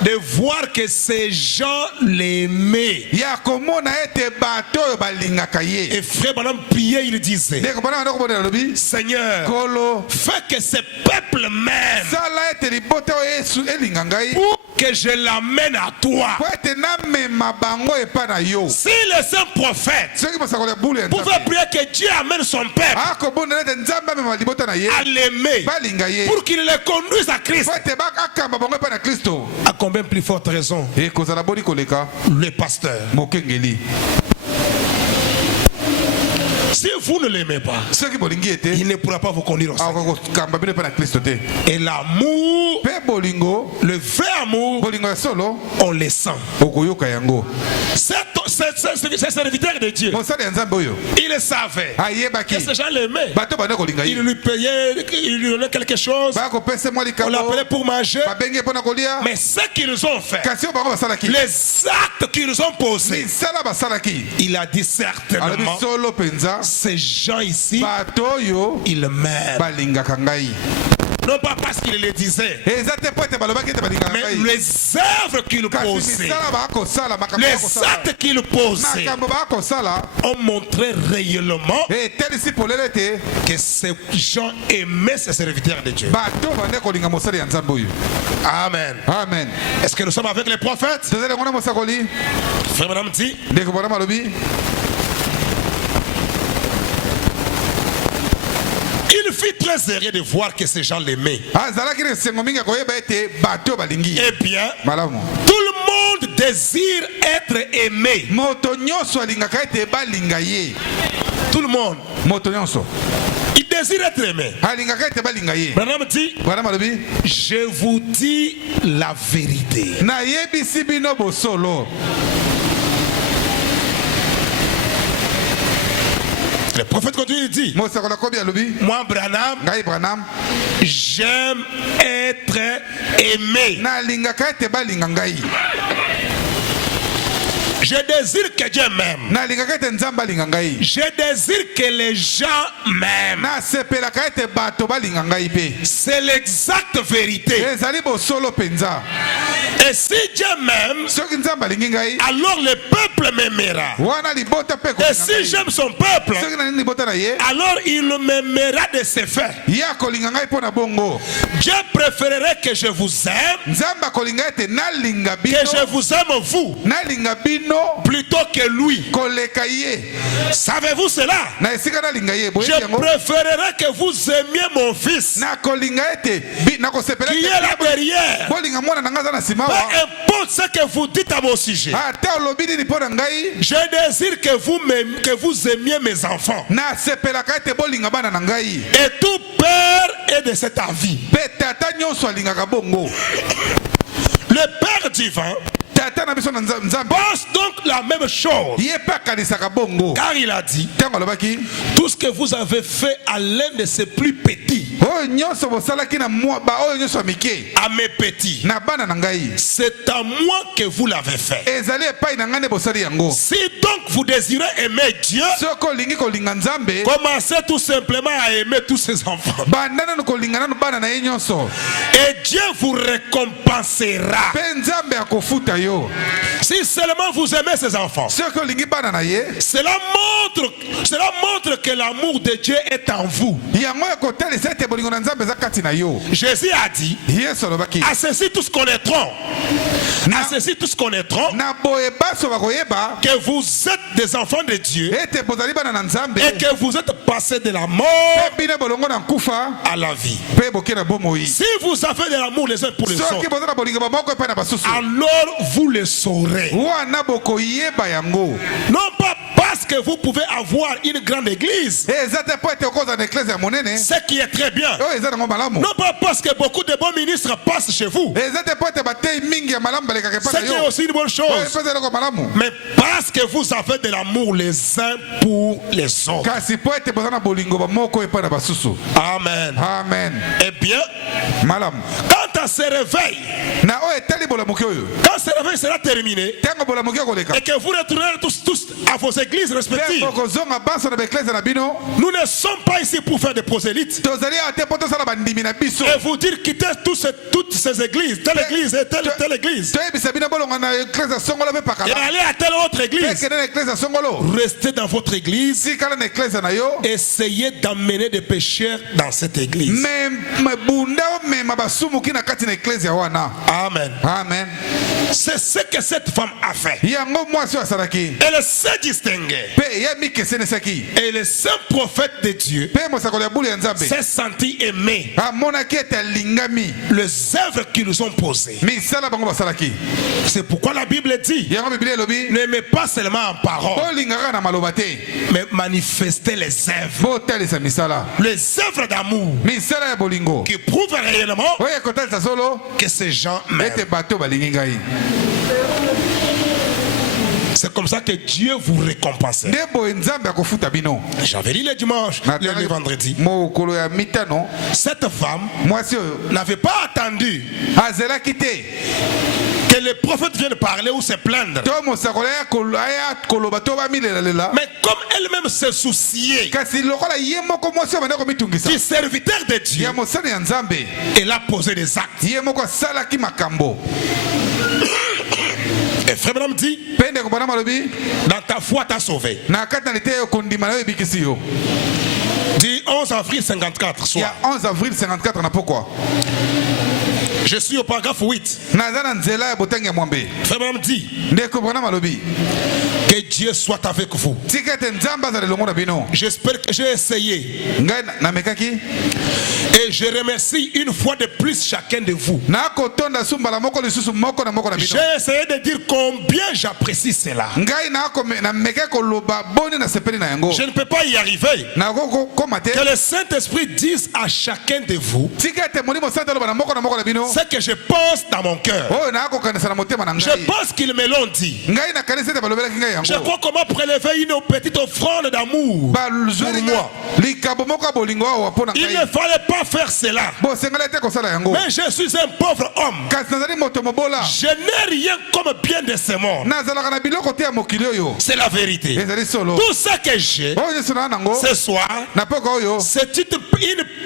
de voir que ces gens l'aimaient. Et frère Branham priait, il disait, Seigneur, fais que ce peuple m'aime pour que je l'amène à toi. Si le saint prophète pouvait prier que Dieu amène son peuple à l'aimer pour qu'il le conduise à Christ, à combien plus forte raison le pasteur? Si vous ne l'aimez pas, il ne pourra pas vous conduire au Seigneur. Et l'amour, le vrai amour, on le sent. Ce serviteur de Dieu, il savait que ces gens l'aimaient. Il lui payait, il lui donnait quelque chose, on l'appelait pour manger. Mais ce qu'ils ont fait, les actes qu'ils ont posés, il a dit certainement, ces gens ici, ils m'aiment. Non pas parce qu'il le disait, mais les œuvres qu'il posait, les actes qu'il posait ont montré réellement que ces gens aimaient ces serviteurs de Dieu. Amen. Amen. Est-ce que nous sommes avec les prophètes? Frère Madame dit, il fut très heureux de voir que ces gens l'aimaient. Eh bien, tout le monde désire être aimé. Tout le monde. Il désire être aimé. Branham dit, je vous dis la vérité. Le prophète continue, il dit, moi Branham, j'aime être aimé. Je désire que Dieu m'aime. Je désire que les gens m'aiment. C'est l'exacte vérité. Et si Dieu m'aime, alors le peuple m'aimera. Et si j'aime son peuple, alors il m'aimera de ses faits. Dieu préférerait que je vous aime, que je vous aime vous, plutôt que lui. Savez-vous cela? Je préférerais que vous aimiez mon fils qui est là derrière. Peu importe ce que vous dites à mon sujet, je désire que vous aimiez mes enfants. Et tout père est de cet avis. Le Père divin pense donc la même chose. Car il a dit, tout ce que vous avez fait à l'un de ses plus petits, à mes petits, c'est à moi que vous l'avez fait. Si donc vous désirez aimer Dieu, commencez tout simplement à aimer tous ses enfants. Et Dieu vous récompensera. Si seulement vous aimez ces enfants, cela montre que l'amour de Dieu est en vous. Jésus a dit, à ceci tous connaîtront À ceci tous connaîtront que vous êtes des enfants de Dieu et que vous êtes passés de la mort à la vie. Si vous avez de l'amour les uns pour les autres, alors vous le saurez. Non pas parce que vous pouvez avoir une grande église, ce qui est très bien. Non pas parce que beaucoup de bons ministres passent chez vous, ce qui est aussi une bonne chose, mais parce que vous avez de l'amour les uns pour les autres. Amen. Amen. Eh bien, quand on se réveille, quand ce réveil sera terminé et que vous retournerez tous à vos églises respectives, nous ne sommes pas ici pour faire des prosélytes et vous dire quittez toutes ces églises, telle église et telle église, et aller à telle autre église. Restez dans votre église, essayez d'amener des pécheurs dans cette église. Amen. Amen. C'est ce que cette femme a fait. Elle s'est distinguée. Et le saint prophète de Dieu s'est senti aimé. Les œuvres qu'ils nous ont posées. C'est pourquoi la Bible dit: n'aimez pas seulement en parole, mais manifestez les œuvres. Les œuvres d'amour qui prouvent réellement que ces gens m'aiment. C'est comme ça que Dieu vous récompense. J'avais dit le dimanche, le vendredi. Cette femme n'avait pas attendu que le prophète vienne parler ou se plaindre. Mais comme elle-même se souciait du serviteur de Dieu, elle a posé des actes. Et frère Branham dit: dans ta foi t'as sauvé. Du 11 avril 54 soir. Il y a 11 avril 54 na pourquoi? Je suis au paragraphe 8. Frère Branham dit que Dieu soit avec vous. J'espère que j'ai essayé. Et je remercie une fois de plus chacun de vous. J'ai essayé de dire combien j'apprécie cela. Je ne peux pas y arriver. Que le Saint-Esprit dise à chacun de vous ce que je pense dans mon cœur. Je pense qu'ils me l'ont dit. Je crois comment prélever une petite offrande d'amour pour moi. Il ne fallait pas faire cela. Mais je suis un pauvre homme. Je n'ai rien comme bien de ce monde. C'est la vérité. Tout ce que j'ai ce soir, c'est une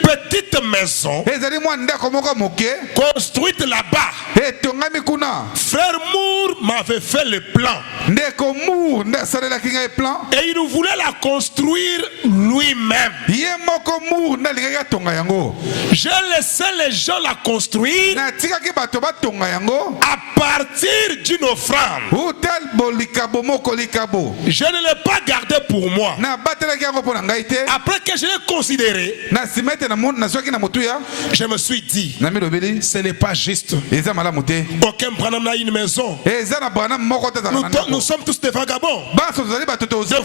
petite maison construite là-bas. Frère Moore m'avait fait le plan. Et il voulait la construire lui-même. J'ai laissé les gens la construire à partir d'une offrande. Je ne l'ai pas gardé pour moi. Après que je l'ai considéré, je me suis dit, ce n'est pas juste. Aucun Branham n'a une maison. Nous sommes tous des vagabonds, des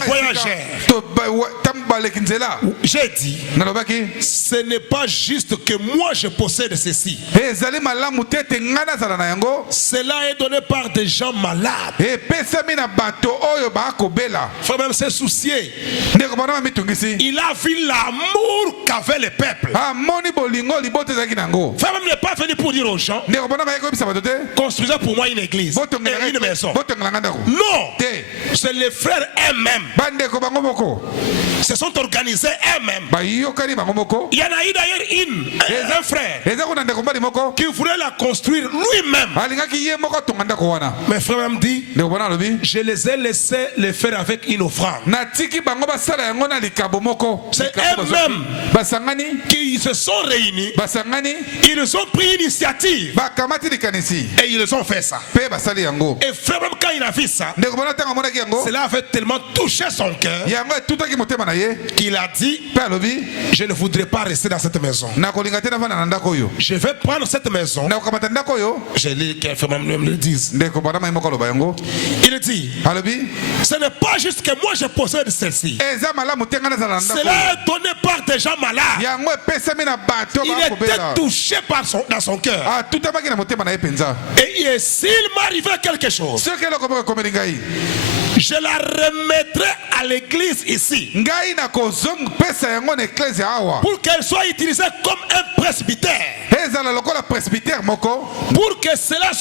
voyageurs. J'ai dit, ce n'est pas juste que moi je possède ceci. Cela est donné par des gens malades. Il faut même se soucier. Il a vu l'amour qu'avait le peuple. Il faut même ne pas venir pour dire aux gens: construisez pour moi une église et une maison. Non, c'est les frères eux-mêmes. Ce sont organisés eux-mêmes. Il y en a eu d'ailleurs un frère qui voulait la construire lui-même. Mais frère me dit, je les ai laissés le faire avec une offrande. C'est eux-mêmes qui se sont réunis. Ils ont pris l'initiative et ils ont fait ça. Et frère, même quand il a vu ça, cela avait tellement touché son cœur qu'il a dit, je ne voudrais pas rester dans cette maison. Je vais prendre cette maison. Je lis qu'un frère même le dise. Il dit, ce n'est pas juste que moi je possède celle-ci. Cela est donné par des gens malades. Il était touché dans son cœur. Et s'il m'arrivait quelque chose, je la remettrai à l'église ici pour qu'elle soit utilisée comme un presbytère, pour que cela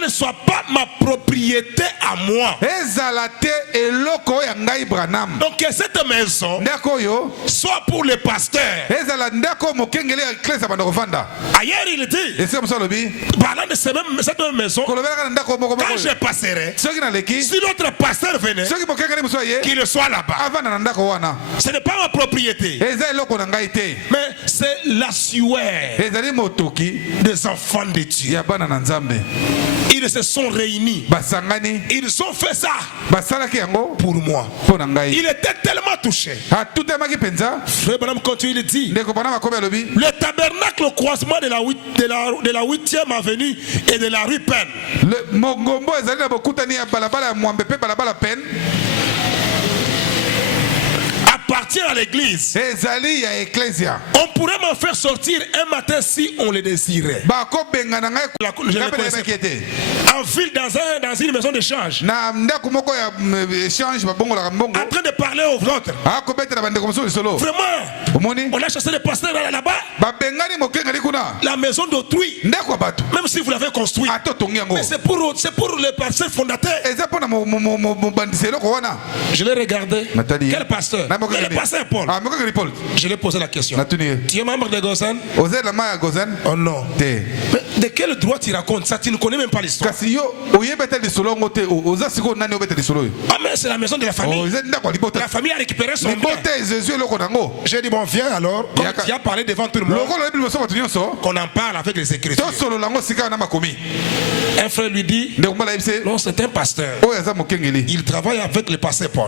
ne soit pas ma propriété à moi. Donc que cette maison soit pour les pasteurs. Ailleurs il dit, parlant de cette même maison, quand je passerai, si l'autre pasteur venait, qu'il soit là-bas. Ce n'est pas ma propriété, mais c'est la sueur des enfants de Dieu. Ils se sont réunis. Ils ont fait ça pour moi. Il était tellement touché. Frère Branham continue de dire, le tabernacle au croisement de la 8e avenue et de la rue Penn appartient à l'église. On pourrait m'en faire sortir un matin si on le désirait. En ville, dans une maison d'échange, en train de parler aux autres. Vraiment, on a chassé les pasteurs là-bas. La maison d'autrui, même si vous l'avez construit, mais c'est pour les pasteurs fondateurs. Je l'ai regardé. Quel pasteur? Le pasteur Paul. Je lui ai posé la question. Tu es membre de Gozen? Oh non. Mais de quel droit tu racontes ça? Tu ne connais même pas l'histoire. Ah mais c'est la maison de la famille. La famille a récupéré son bien. J'ai dit bon viens alors. Comme tu as parlé devant tout le monde, qu'on en parle avec les Écritures. Un frère lui dit, non c'est un pasteur. Il travaille avec le pasteur Paul.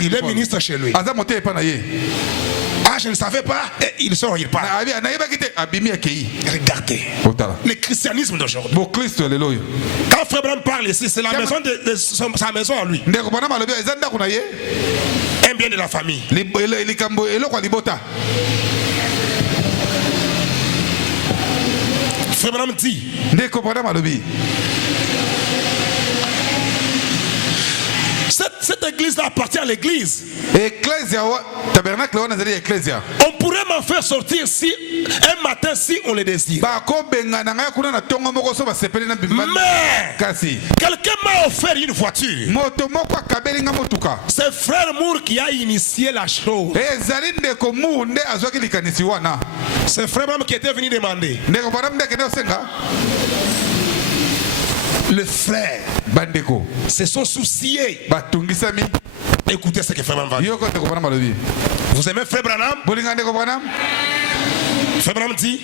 Il est ministre chez lui. Ah, je ne savais pas. Et il sort, il parle. Regardez le christianisme d'aujourd'hui. Quand Frère Branham parle ici, c'est la maison de sa maison à lui. Un bien de la famille. Frère Branham dit, cette église-là appartient à l'église. On pourrait m'en faire sortir si un matin si on le désire. Mais quelqu'un m'a offert une voiture. C'est Frère Moore qui a initié la chose. C'est Frère Moore qui était venu demander. Le frère se sont souciés. Écoutez ce que Frère Branham va dire. Vous aimez Frère Branham? Frère Branham dit,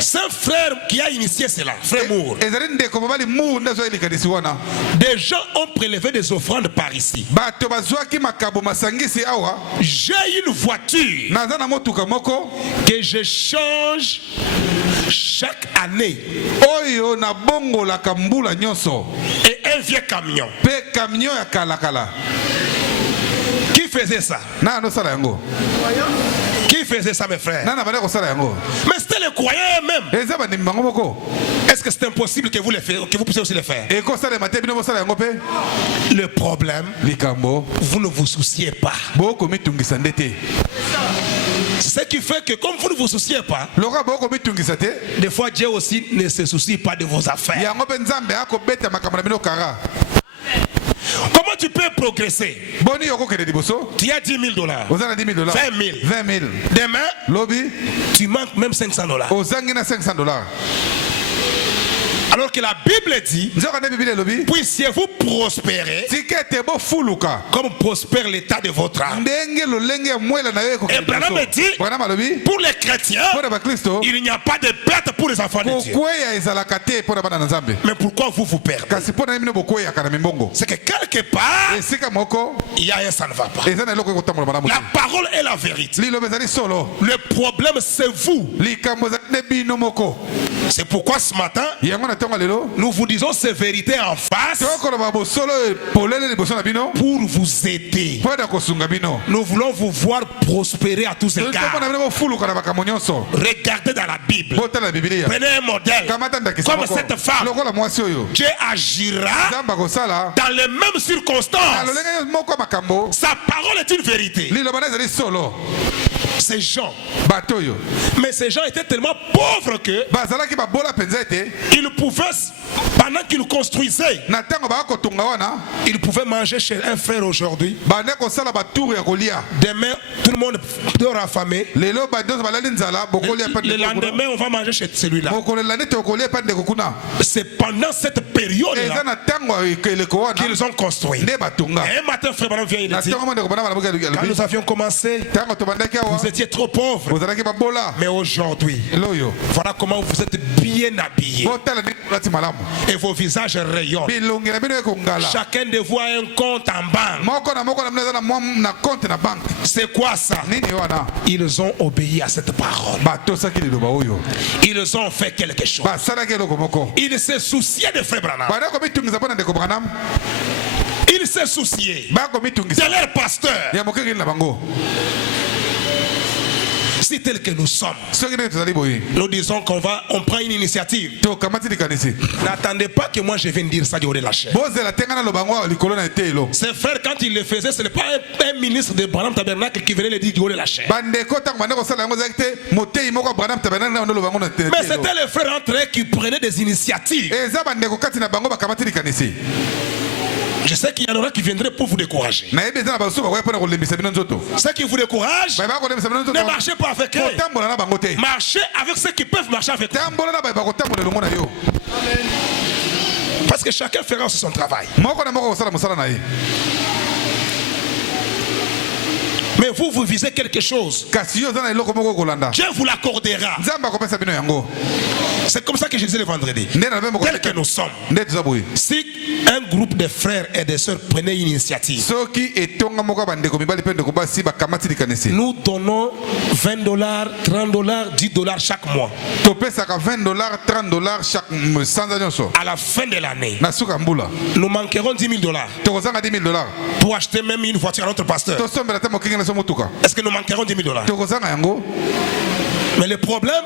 c'est un frère qui a initié cela, Frère Moore. Des gens ont prélevé des offrandes par ici. J'ai une voiture que je change chaque année. Et un vieux camion. Qui faisait ça? Qui faisait ça, mes frères? Mais c'était les croyants eux-mêmes. Est-ce que c'est impossible que vous puissiez aussi le faire? Le problème, vous ne vous souciez pas. Ce qui fait que comme vous ne vous souciez pas, des fois Dieu aussi ne se soucie pas de vos affaires. Comment toi tu peux progresser. Boni yoko kele diboso. Tu as $10 000. Ozana $10 000. 20 000. 20 000. Demain, Lobby. tu manques même $500. Ozangina $500. Alors que la Bible dit, puissiez-vous prospérer comme prospère l'état de votre âme. Et Branham dit, pour les chrétiens, il n'y a pas de perte pour les enfants de Dieu. Mais pourquoi vous vous perdez? C'est que quelque part, il y a un ça ne va pas. La parole est la vérité. Le problème, c'est vous. C'est pourquoi ce matin, nous vous disons ces vérités en face pour vous aider. Nous voulons vous voir prospérer à tous égards. Regardez dans la Bible. Prenez un modèle. Comme cette femme, Dieu agira dans les mêmes circonstances. Sa parole est une vérité. Ces gens, mais ces gens étaient tellement pauvres que ils pouvaient, pendant qu'ils construisaient, ils pouvaient manger chez un frère aujourd'hui. Demain, tout le monde dort affamé. Le lendemain, on va manger chez celui-là. C'est pendant cette période-là qu'ils ont construit. Et un matin, frère Branham vient, il dit, quand nous avions commencé, vous étiez trop pauvres. Mais aujourd'hui, voilà comment vous êtes bien habillés. Et vos visages rayonnent. Chacun de vous a un compte en banque. C'est quoi ça? Ils ont obéi à cette parole. Ils ont fait quelque chose. Ils se souciaient de frère Branham. Ils se souciaient de leur pasteur. Si tel que nous sommes, nous disons on prend une initiative. N'attendez pas que moi je vienne dire ça du haut de la chair. Ces frères, quand ils le faisaient, ce n'est pas un ministre de Branham Tabernacle qui venait le dire du haut de la chair. Mais c'était les frères entre eux qui prenaient des initiatives. Je sais qu'il y en aura qui viendraient pour vous décourager. Ceux qui vous découragent, ne marchez pas avec eux. Marchez avec ceux qui peuvent marcher avec eux. Parce que chacun fera son travail. Mais vous visez quelque chose. Dieu vous l'accordera. C'est comme ça que je disais le vendredi. Tel que nous sommes. Si un groupe de frères et de sœurs prenait une initiative, nous donnons $20, $30, $10 chaque mois. $20, $30 À la fin de l'année, nous manquerons $10 000 pour acheter même une voiture à notre pasteur. Est-ce que nous manquerons $10 000? Mais le problème,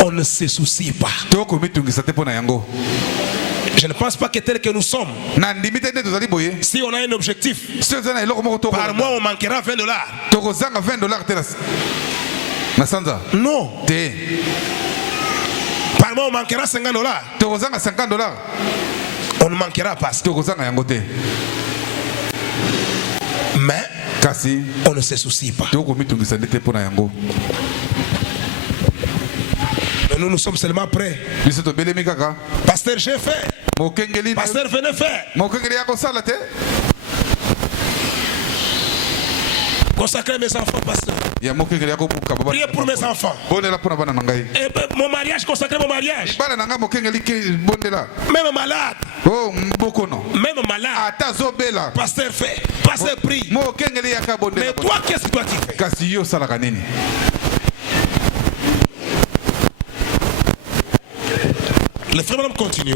on ne se soucie pas. Je ne pense pas que tel que nous sommes, si on a un objectif, par mois on manquera $20. Non. Par mois on manquera $50. On ne manquera pas. Mais on ne se soucie pas. Mais nous sommes seulement prêts. Pasteur, j'ai fait. Pasteur, venez faire. Consacrer mes enfants, pasteur. Priez pour mes enfants. Et mon mariage, consacrer mon mariage. Même malade. Même malade. Pasteur fait. Pasteur prie. Mais toi, qu'est-ce que toi tu fais? Le frère Branham continue.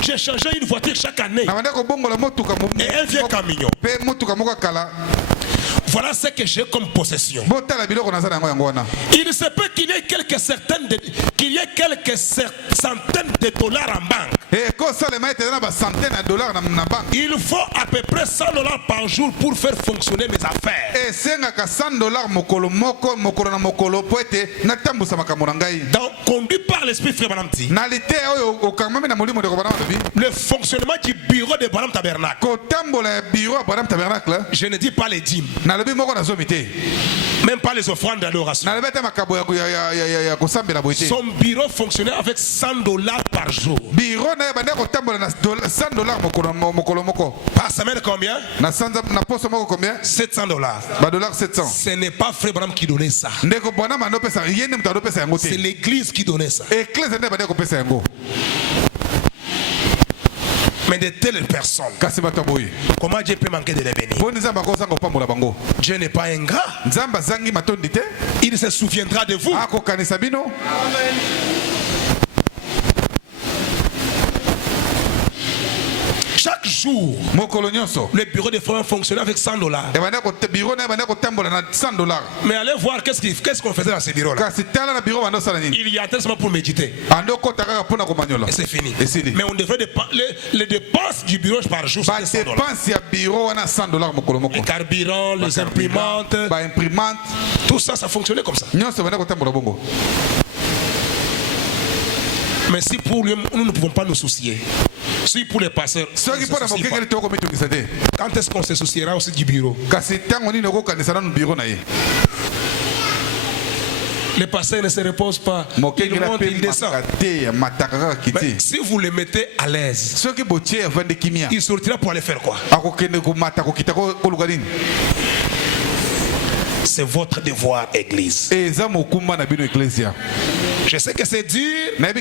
J'ai changé une voiture chaque année. Et un vieux camion. Voilà ce que j'ai comme possession. Il se peut qu'il y ait quelques centaines de dollars en banque. Il faut à peu près $100 par jour pour faire fonctionner mes affaires. Donc, conduit par l'esprit frère Banamti, le fonctionnement du bureau de Banam Tabernacle. Je ne dis pas les dîmes, même pas les offrandes d'adoration. Son bureau fonctionnait avec $100 par jour. Par semaine combien? $700. Ce n'est pas frère Branham qui donnait ça. C'est l'église qui donnait ça. Mais de telles personnes, comment Dieu peut manquer de les bénir? Dieu n'est pas ingrat. Il se souviendra de vous. Chaque jour, le bureau de frères fonctionnait avec $100. Mais allez voir qu'est-ce qu'on faisait dans ce bureau-là. Il y a tellement pour méditer. Et c'est fini. Mais on devrait les dépenses du bureau par jour. Les carburants, les imprimantes, tout ça, ça fonctionnait comme ça. Mais si pour lui, nous ne pouvons pas nous soucier. Si pour les pasteurs, quand est-ce qu'on se souciera aussi du bureau? Les pasteurs ne se reposent pas. Ils montent, ils descendent. Mais si vous les mettez à l'aise, il sortira pour aller faire quoi? C'est votre devoir, église. Je sais que c'est dur, mais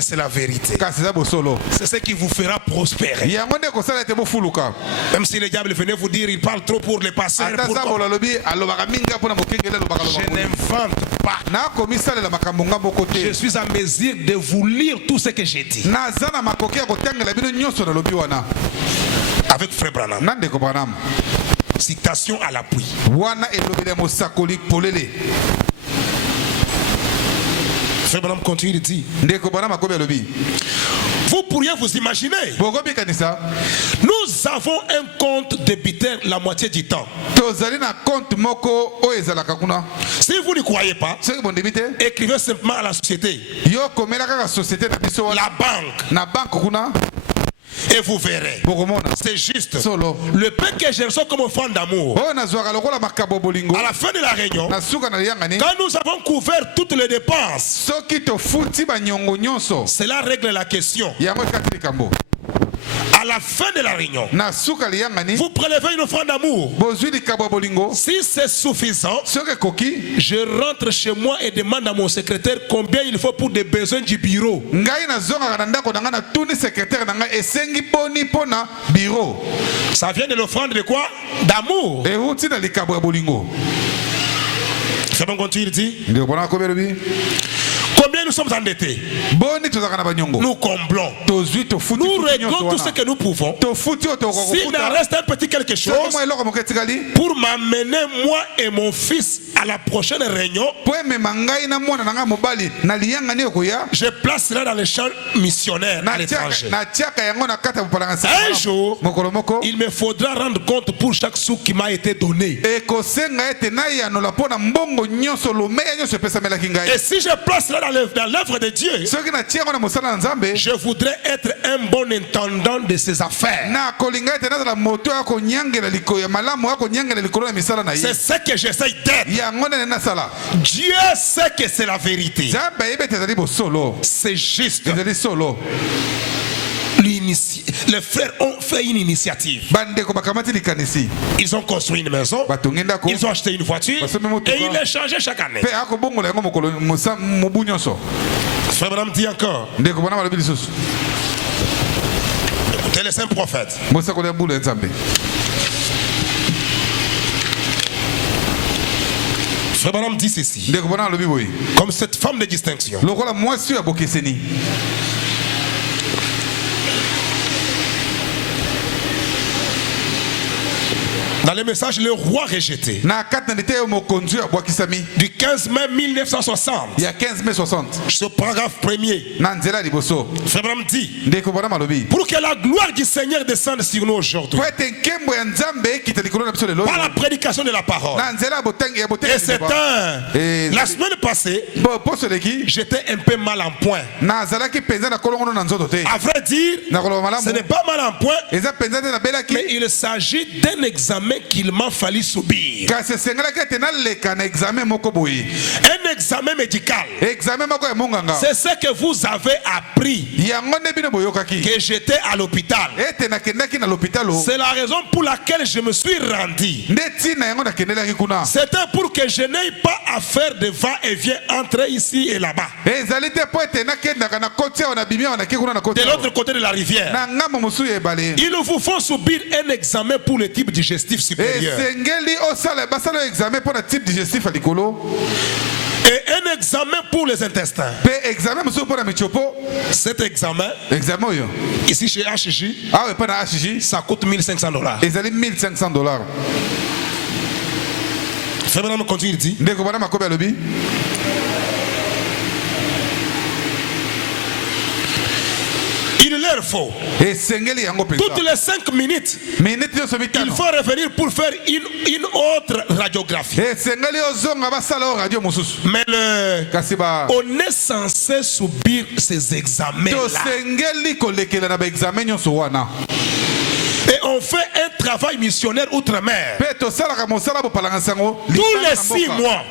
c'est la vérité. C'est ce qui vous fera prospérer. Même si le diable venait vous dire il parle trop pour les pasteurs, je n'invente pas. Je suis à mesure de vous lire tout ce que j'ai dit. Avec frère Branham. Citation à l'appui. Frère Branham continue de dire. Vous pourriez vous imaginer. Nous avons un compte débiteur la moitié du temps. Si vous ne croyez pas, écrivez simplement à la société. La banque. Et vous verrez, c'est juste. Le peu que je reçois comme offrande d'amour, à la fin de la réunion, quand nous avons couvert toutes les dépenses, cela règle la question. À la fin de la réunion, vous prélevez une offrande d'amour. Si c'est suffisant, je rentre chez moi et demande à mon secrétaire combien il faut pour des besoins du bureau. Ça vient de l'offrande de quoi? D'amour. C'est bon, continue, il dit. Combien nous sommes endettés? Nous comblons. Nous réglons tout ce que nous pouvons. S'il en reste un petit quelque chose pour m'amener moi et mon fils à la prochaine réunion, je place cela dans les champs missionnaires à l'étranger. Un jour, il me faudra rendre compte pour chaque sou qui m'a été donné. Et si je place cela dans l'œuvre de Dieu, je voudrais être un bon intendant de ses affaires. C'est ce que j'essaie d'être. Dieu sait que c'est la vérité. C'est juste. Les frères ont fait une initiative. Ils ont construit une maison, ils ont acheté une voiture et ils les changé chaque année. Frère Branham dit encore, écoutez les saints prophètes. Frère Branham dit ceci, comme cette femme de distinction. Dans le message, le roi rejeté. Du 15 mai 1960. Il y a 15 mai 60. Ce paragraphe premier. Frère Branham dit, pour que la gloire du Seigneur descende sur nous aujourd'hui. Par la prédication de la parole. Et c'est la semaine passée, j'étais un peu mal en point. À vrai dire, ce n'est pas mal en point, mais il s'agit d'un examen qu'il m'a fallu subir. Un examen médical. C'est ce que vous avez appris, que j'étais à l'hôpital. C'est la raison pour laquelle je me suis rendu. C'était pour que je n'aie pas à faire de va-et-vient entre ici et là-bas. De l'autre côté de la rivière. Il vous faut subir un examen pour le type digestif supérieur. Et un examen pour les intestins. Cet examen, ici chez HJ, ça coûte $1500. Frère Branham continue, il dit, il leur faut toutes les 5 minutes, il faut revenir pour faire une autre radiographie. Mais on est censé subir ces examens-là. Et on fait un travail missionnaire outre-mer. Tous les 6 mois.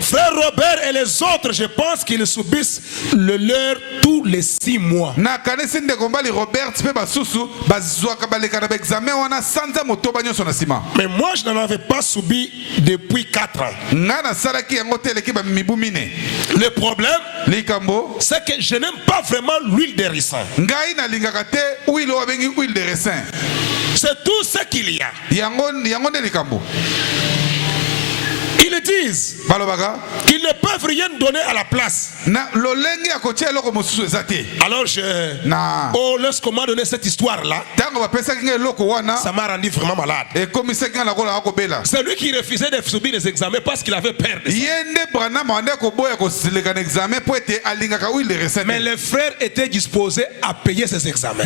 Frère Robert et les autres, je pense qu'ils subissent le leur tous les 6 mois. Mais moi, je n'en avais pas subi depuis 4 ans. Le problème, c'est que je n'aime pas vraiment l'huile de ricin. C'est tout ce qu'il y a. Ils disent qu'ils ne peuvent rien donner à la place. Alors lorsqu'on m'a donné cette histoire-là, ça m'a rendu vraiment malade. C'est lui qui refusait de subir les examens parce qu'il avait peur de ça. Mais les frères étaient disposés à payer ces examens.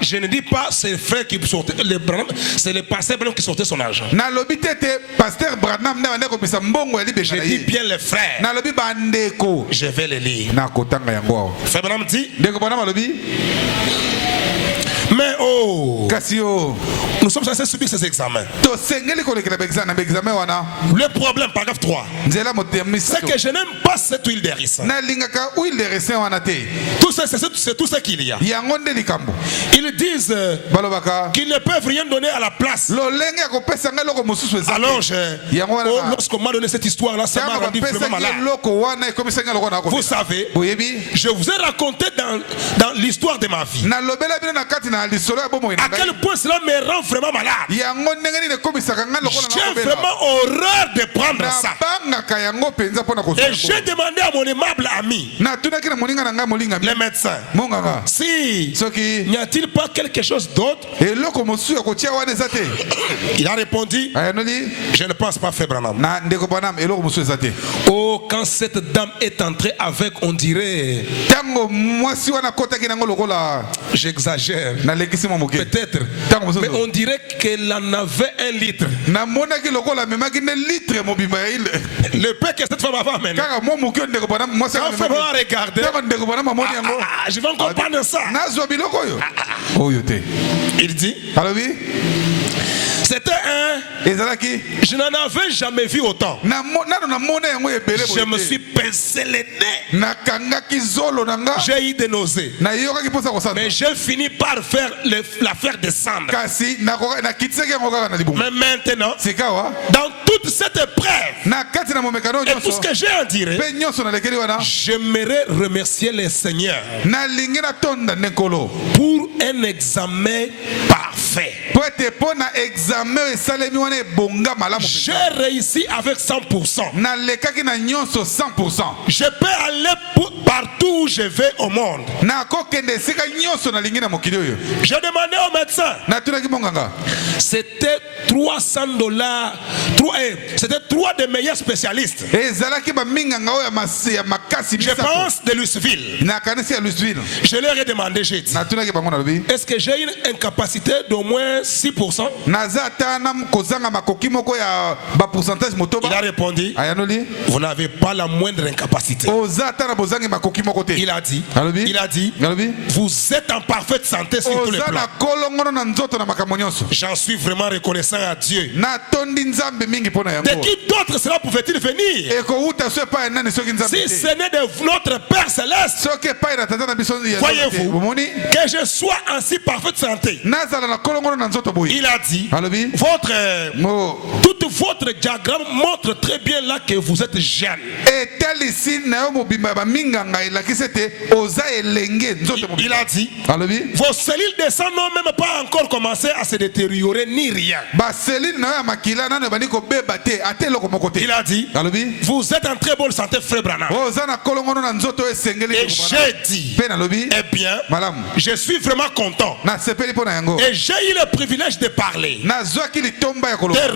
Je ne dis pas c'est les frères qui sortaient, c'est le pasteur qui sortait son argent. Je dis bien les frères. Je vais les lire. Frère Branham dit, mais nous sommes censés subir ces examens. Le problème, paragraphe 3, c'est que je n'aime pas cette huile de ricin. C'est tout ce qu'il y a. Ils disent qu'ils ne peuvent rien donner à la place. Alors, lorsqu'on m'a donné cette histoire-là, ça m'a rendu vraiment malade. Vous savez, je vous ai raconté dans l'histoire de ma vie à quel point cela me rend vraiment malade. J'ai vraiment horreur de prendre ça. Et j'ai demandé à mon aimable ami, le médecin, si n'y a-t-il pas quelque chose d'autre? Il a répondu, je ne pense pas, frère Branham. Oh, quand cette dame est entrée avec, on dirait, j'exagère, peut-être, mais on dirait qu'elle en avait 1 litre. Le peu que cette femme avait amené, quand femme va regarder, je vais encore prendre ça. Il dit, c'était je n'en avais jamais vu autant. Je me suis pincé les nez. J'ai eu des nausées. Mais j'ai fini par la faire descendre. Mais maintenant, dans toute cette épreuve, Et tout ce que j'ai à dire, j'aimerais remercier les seigneurs pour un examen parfait. J'ai réussi avec 100%. Je peux aller partout où je vais au monde. J'ai demandé au médecin. C'était $300. C'était 3 des meilleurs spécialistes. Je pense de Louisville. Je leur ai demandé, j'ai dit, est-ce que j'ai une incapacité d'au moins 6%? Il a répondu, vous n'avez pas la moindre incapacité. Il a dit, vous êtes en parfaite santé sur tous les plans. J'en suis vraiment reconnaissant à Dieu. De qui d'autre cela pouvait-il venir? Si ce n'est de notre Père Céleste, voyez-vous, que je sois en si parfaite santé. Il a dit, tout votre diagramme montre très bien là que vous êtes jeune. Il a dit, vos cellules de sang n'ont même pas encore commencé à se détériorer ni rien. Il a dit, vous êtes en très bonne santé, frère Branham. Et j'ai dit, eh bien, je suis vraiment content. Et j'ai eu le privilège de parler, de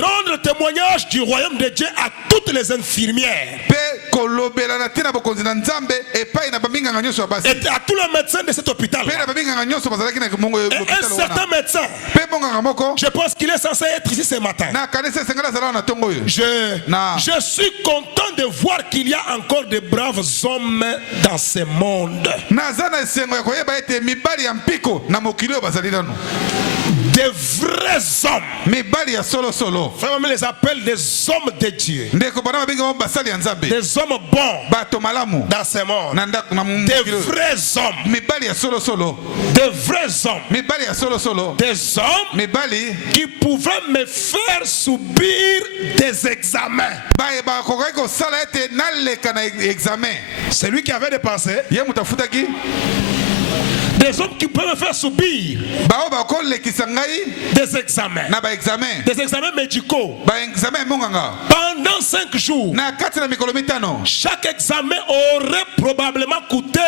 rendre témoignage du royaume de Dieu à toutes les infirmières et à tous les médecins de cet hôpital. Et un certain médecin, je pense qu'il est censé être ici ce matin. Je suis content de voir qu'il y a encore de braves hommes dans ce monde. Des vrais hommes. Frère, on les appelle des hommes de Dieu. Des hommes bons dans ce monde. Des vrais hommes. Des vrais hommes. Des hommes qui pouvaient me faire subir des examens. C'est lui qui avait des pensées. Des hommes qui peuvent me faire subir des examens. Des examens médicaux. Pendant 5 jours. Chaque examen aurait probablement coûté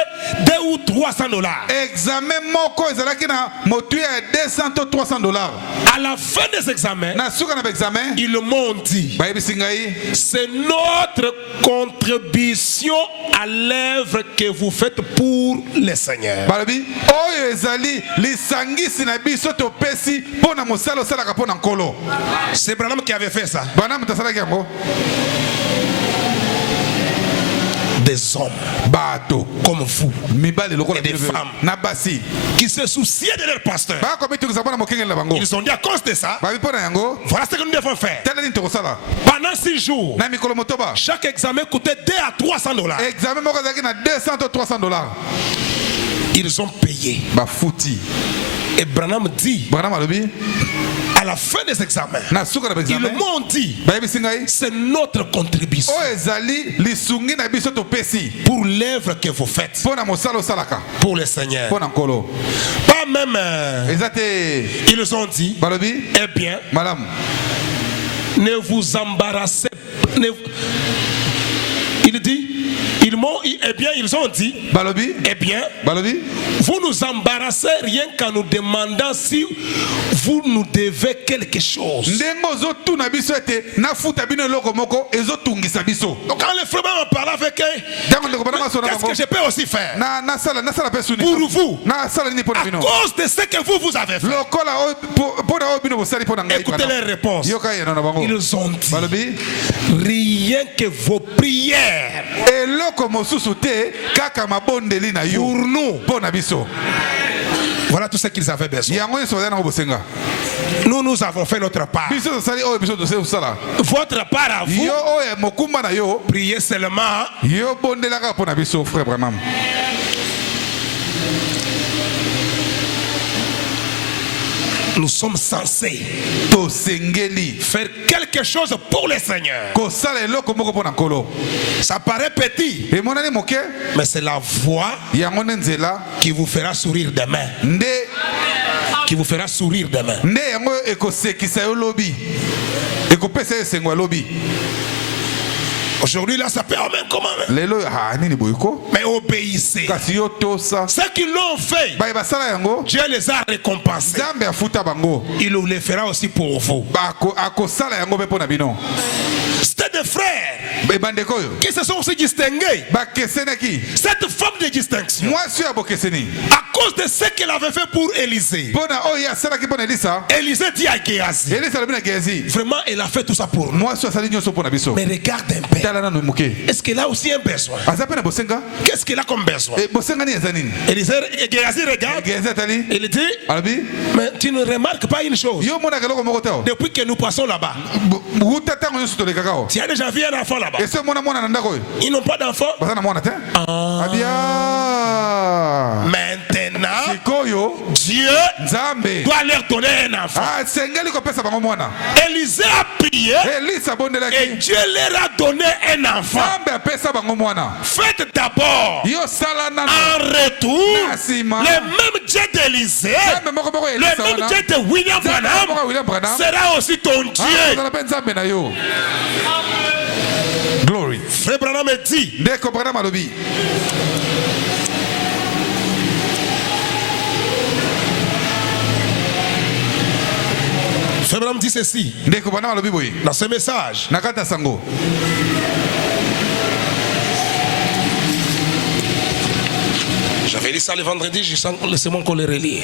$200 ou $300. À la fin des examens, ils m'ont dit, c'est notre contribution à l'œuvre que vous faites pour le Seigneur. C'est Branham qui avait fait ça. Des hommes comme vous et des femmes qui se souciaient de leur pasteur. Ils ont dit à cause de ça, voilà ce que nous devons faire. Pendant 6 jours, chaque examen coûtait $200 à $300. Ils ont payé. Et Branham dit, à la fin des examens, ils m'ont dit, c'est notre contribution pour l'œuvre que vous faites pour le Seigneur. Pas même, ils ont dit, eh bien, ne vous embarrassez pas. Il dit, ils ont dit, eh bien, vous nous embarrassez rien qu'en nous demandant si vous nous devez quelque chose. Donc quand le frère m'a parlé avec eux, qu'est-ce que je peux aussi faire pour vous à cause de ce que vous avez fait? Écoutez les réponses. Ils ont dit, rien que vos prières pour nous. Voilà tout ce qu'ils avaient besoin. Nous avons fait notre part. Votre part à vous, priez seulement. nous sommes censés faire quelque chose pour le Seigneur. Ça paraît petit, mais c'est la voix qui vous fera sourire demain. Qui vous fera sourire demain. Aujourd'hui, là, ça peut même comment même. Mais obéissez. Ceux qui l'ont fait, Dieu les a récompensés. Il le fera aussi pour vous. C'était des frères qui se sont aussi distingués. Cette forme de distinction, à cause de ce qu'elle avait fait pour Élisée, Élisée dit à Géasi, vraiment, elle a fait tout ça pour nous. Mais regarde un peu. Est-ce qu'elle a aussi un besoin? Qu'est-ce qu'elle a comme besoin? Géasi regarde. Il dit, mais tu ne remarques pas une chose. Depuis que nous passons là-bas, tu as déjà vu un enfant là-bas. Ils n'ont pas d'enfant. Maintenant, Dieu doit leur donner un enfant. Élisée a prié et Dieu leur a donné un enfant. Faites d'abord en retour le même Dieu d'Élisée, le même Dieu de William Branham sera aussi ton Dieu. Glory. Frère Branham dit, Frère Branham dit ceci dans ce message. J'avais lu ça le vendredi, laissez-moi qu'on le relie.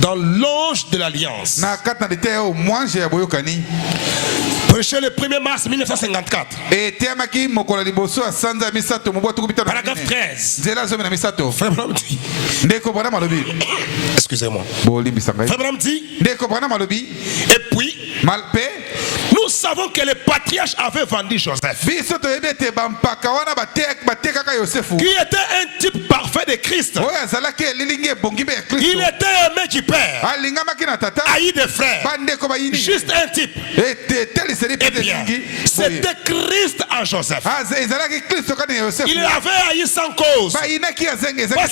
Dans l'ange de l'Alliance, prêché le 1er mars 1954, paragraphe 13. Frère Branham dit, excusez-moi, Frère Branham dit, et puis nous savons que le patriarche avait vendu Joseph, qui était un type parfait de Christ. Il était aimé du Père, haï des frères, juste un type. Eh bien, c'était Christ en Joseph. Il avait haï sans cause, parce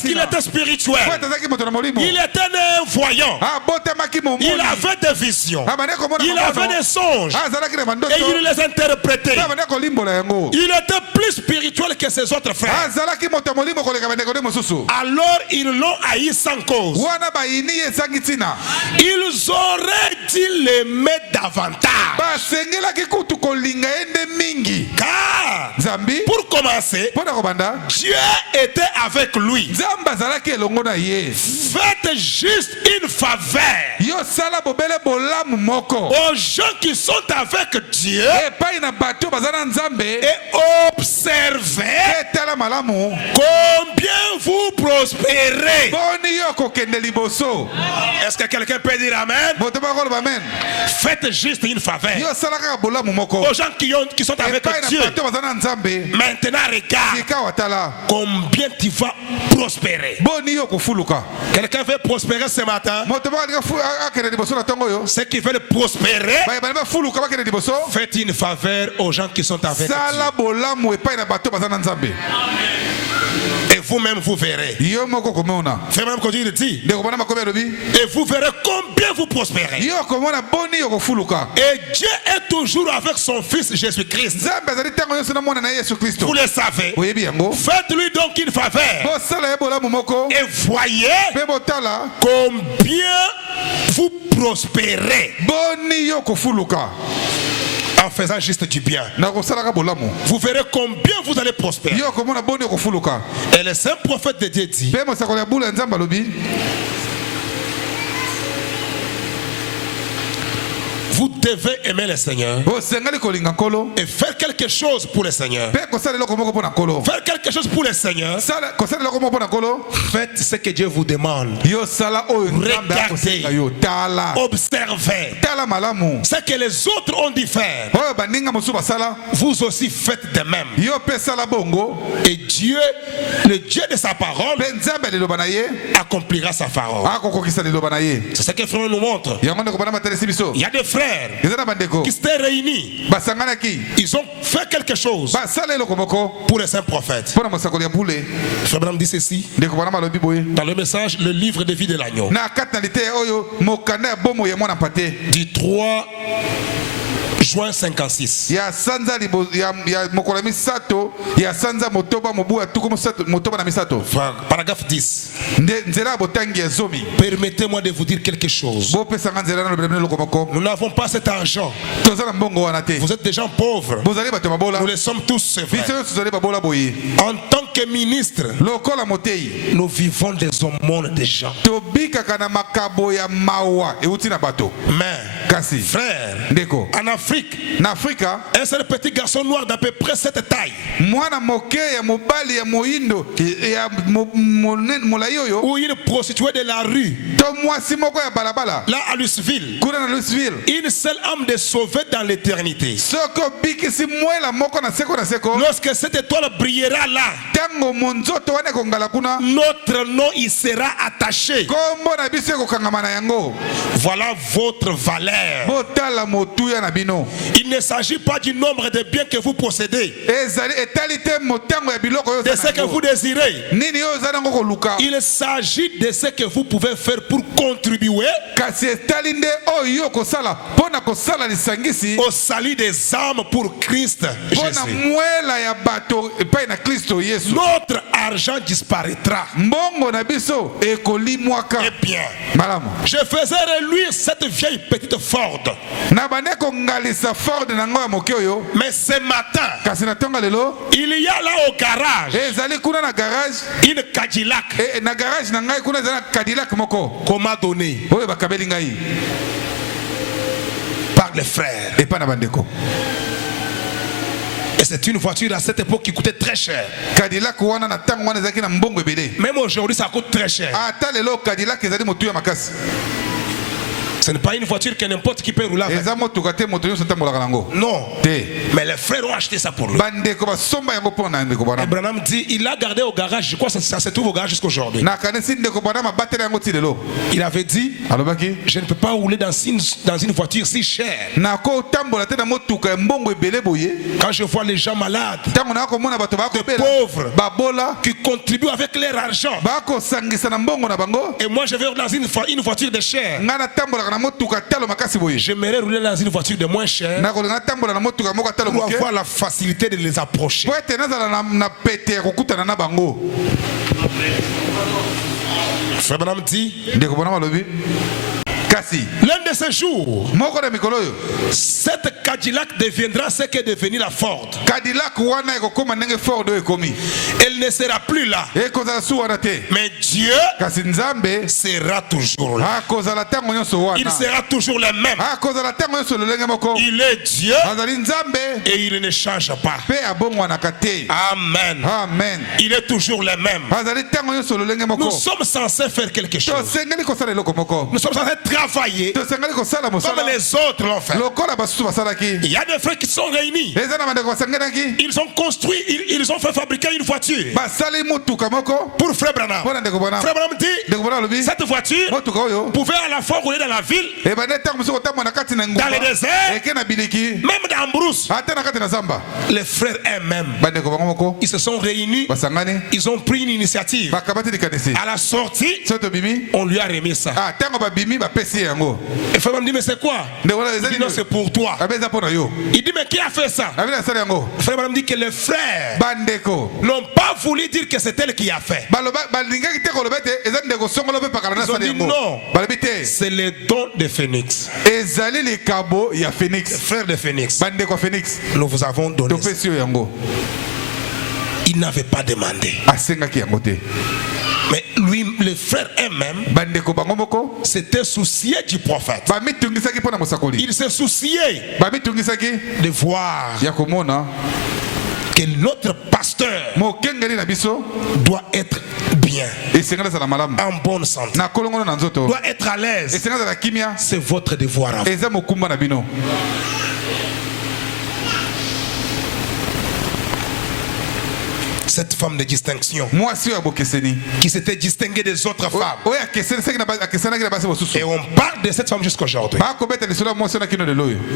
qu'il était spirituel. Il était un voyant. Il avait des visions. Il avait des songes. Et il les interprétait. Il était plus spirituel que ses autres frères. Alors ils l'ont haï sans cause. Ils auraient dû l'aimer davantage. Car, pour commencer, Dieu était avec lui. Faites juste une faveur aux gens qui sont avec Dieu et observez combien vous prospérez. Est-ce que quelqu'un peut dire amen? Faites juste une faveur aux gens qui sont avec Dieu. Maintenant regarde combien tu vas prospérer. Quelqu'un veut prospérer ce matin? Ceux qui veulent prospérer, faites une faveur aux gens qui sont avec Dieu. Et vous-même vous verrez. Frère même quand il dit, et vous verrez combien vous prospérez. Et Dieu est toujours avec son fils Jésus-Christ. Vous le savez. Faites-lui donc une faveur. Et voyez combien vous prospérez. En faisant juste du bien, vous verrez combien vous allez prospérer. Et le saint prophète de Dieu dit, Vous devez aimer le Seigneur et faire quelque chose pour le Seigneur. Faire quelque chose pour le Seigneur. Faites ce que Dieu vous demande. Regardez, observez ce que les autres ont dû faire. Vous aussi faites de même. Et Dieu, le Dieu de sa parole, accomplira sa parole. C'est ce que frère nous montre. Il y a des frères qui s'étaient réunis. Ils ont fait quelque chose pour les saints prophètes. Frère Branham dit ceci dans le message, le livre de vie de l'agneau, du 3 juin 56. Paragraphe 10. Permettez-moi de vous dire quelque chose. Nous n'avons pas cet argent. Vous êtes des gens pauvres. Nous le sommes tous, c'est vrai. En tant que ministre, nous vivons des aumônes des gens. Mais, frère, en Afrique, un seul petit garçon noir d'à peu près cette taille, ou une prostituée de la rue, là à Louisville, une seule âme de sauver dans l'éternité. Lorsque cette étoile brillera là, notre nom y sera attaché. Voilà votre valeur. Il ne s'agit pas du nombre de biens que vous possédez, de ce que vous désirez. Il s'agit de ce que vous pouvez faire pour contribuer au salut des âmes pour Christ Jésus. Notre argent disparaîtra. Eh bien, je faisais reluire cette vieille petite Ford. Mais ce matin, il y a là au garage une Cadillac qu'on m'a donné par les frères. Et c'est une voiture à cette époque qui coûtait très cher. Même aujourd'hui, ça coûte très cher. Ce n'est pas une voiture que n'importe qui peut rouler avec. Non. Mais les frères ont acheté ça pour lui. Et Branham dit, il l'a gardé au garage. Je crois que ça se trouve au garage jusqu'à aujourd'hui. Il avait dit, je ne peux pas rouler dans une voiture si chère. Quand je vois les gens malades, des pauvres, qui contribuent avec leur argent, et moi je vais dans une voiture de chair, j'aimerais rouler dans une voiture de moins chère pour avoir la facilité de les approcher. Frère Branham dit, l'un de ces jours, cette Cadillac deviendra ce qu'est devenu la Ford. Elle ne sera plus là. Mais Dieu sera toujours là. Il sera toujours le même. Il est Dieu et il ne change pas. Amen. Il est toujours le même. Nous sommes censés faire quelque chose. Nous sommes censés travailler comme les autres l'ont fait. Il y a des frères qui sont réunis. Ils ont construit, ils ont fait fabriquer une voiture pour Frère Branham. Frère Branham dit, cette voiture pouvait à la fois rouler dans la ville, dans le désert, même dans Brousse. Les frères eux-mêmes, ils se sont réunis, ils ont pris une initiative. À la sortie, on lui a remis ça. Et Frère me dit, mais c'est quoi? Il dit, non, c'est pour toi. Il dit, mais qui a fait ça? Frère me dit que les frères n'ont pas voulu dire que c'est elle qui a fait. Ils ont dit non, c'est le don de Phoenix. Frère de Phoenix, nous vous avons donné ça. Il n'avait pas demandé. Mais les frères eux-mêmes s'étaient souciés du prophète. Ils se souciaient de voir que notre pasteur doit être bien, en bonne santé, doit être à l'aise. C'est votre devoir à vous. Cette femme de distinction qui s'était distinguée des autres femmes. Et on parle de cette femme jusqu'aujourd'hui.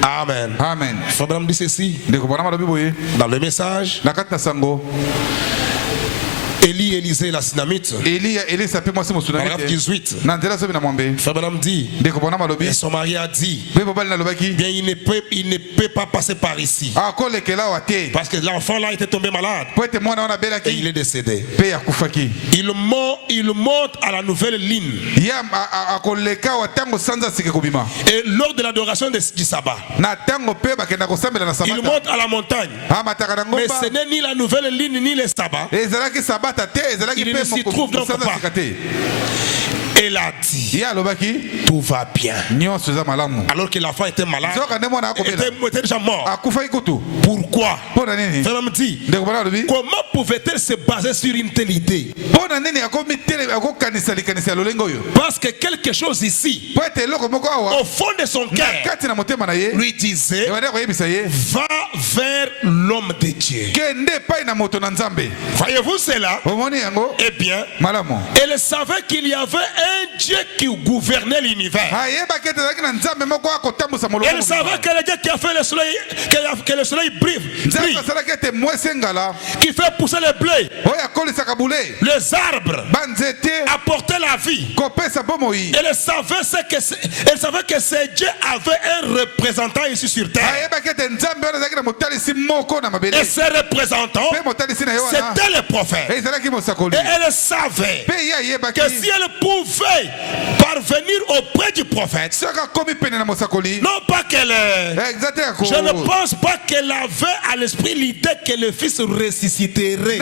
Amen. Amen. Il faudra me dire ceci dans le message. Élie, Élisée, la Synamite, paragraphe 18. Fabram dit, et son mari a dit, bien, il ne peut pas passer par ici. Parce que l'enfant là était tombé malade. Et il est décédé. Il monte à la nouvelle ligne. Et lors de l'adoration du sabbat, il monte à la montagne. Mais ce n'est ni la nouvelle ligne ni le sabbat. Il ne s'y trouve donc pas. Elle a dit, tout va bien. Alors que l'enfant était malade, était déjà mort. Pourquoi? Frère me dit, comment pouvait-elle se baser sur une telle idée? Parce que quelque chose ici, au fond de son cœur, lui disait, va vers l'homme de Dieu. Voyez-vous cela? Eh bien, elle savait qu'il y avait un Dieu qui gouvernait l'univers. Elle savait que le Dieu qui a fait le soleil, que le soleil brille, qui fait pousser le blé, les arbres, apporter la vie. Elle savait que ce Dieu avait un représentant ici sur terre. Et ce représentant, c'était le prophète. Et elle savait que si elle pouvait parvenir auprès du prophète, non pas qu'elle, je ne pense pas qu'elle avait à l'esprit l'idée que le fils ressusciterait.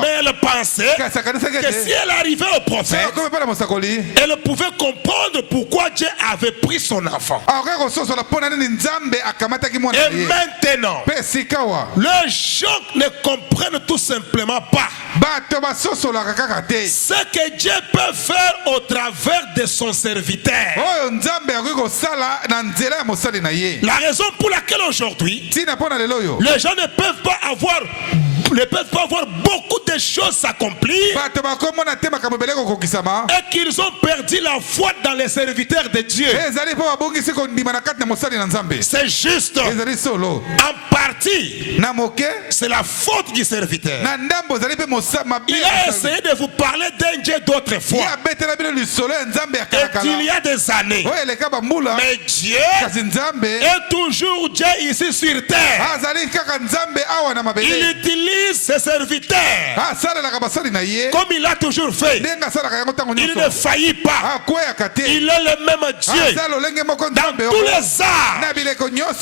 Mais elle pensait que si elle arrivait au prophète, elle pouvait comprendre pourquoi Dieu avait pris son enfant. Et maintenant, les gens ne comprennent tout simplement pas ce que Dieu peut faire au travers de son serviteur. La raison pour laquelle aujourd'hui les gens ne peuvent pas avoir beaucoup de choses s'accomplir et qu'ils ont perdu la foi dans les serviteurs de Dieu. C'est juste en partie, c'est la faute du serviteur. Il a essayé de vous parler d'un Dieu d'autrefois et qu'il y a des années, mais Dieu est toujours Dieu ici sur terre. Il utilise ses serviteurs comme il a toujours fait. Il ne faillit pas. Il est le même Dieu dans tous les arts,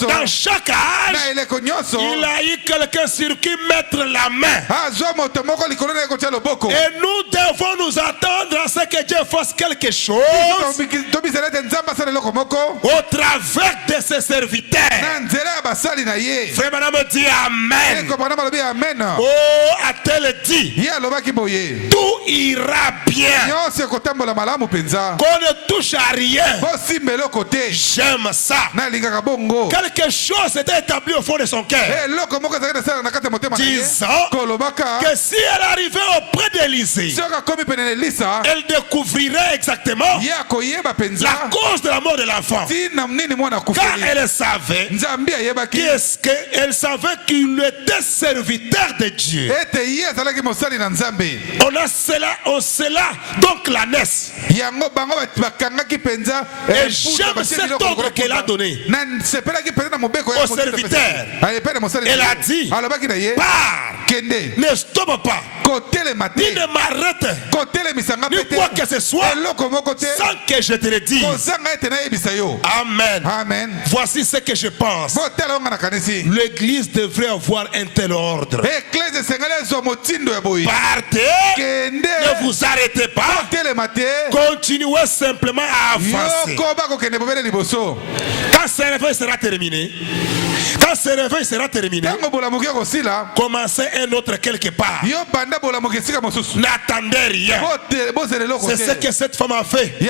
dans chaque âge. Il a eu quelqu'un sur qui mettre la main. Et nous devons nous attendre à ce que Dieu fasse quelque chose au travers de ses serviteurs. Frère Madame dit Amen. Oh, a-t-elle dit, tout ira bien, qu'on ne touche à rien. J'aime ça. Quelque chose était établi au fond de son cœur, disant que si elle arrivait auprès d'Élisée, elle découvrirait exactement la cause de la mort de l'enfant. Car elle savait qu'il était serviteur de Dieu. On cela donc la naisse. Et j'aime cet ordre qu'elle a donné au serviteur. Elle a dit, pars Kende. Ne stoppe pas. Côté le matin. Ni ne m'arrête. Côté le misanga Ni pété. quoi que ce soit. Sans Sans que je te le dise. Amen. Amen. Voici ce que je pense. L'église devrait avoir un tel ordre. Partez. Ne vous arrêtez pas. Continuez simplement à avancer. Quand ce réveil sera terminé, commencez un autre quelque part. N'attendez rien. C'est ce que cette femme a fait. Et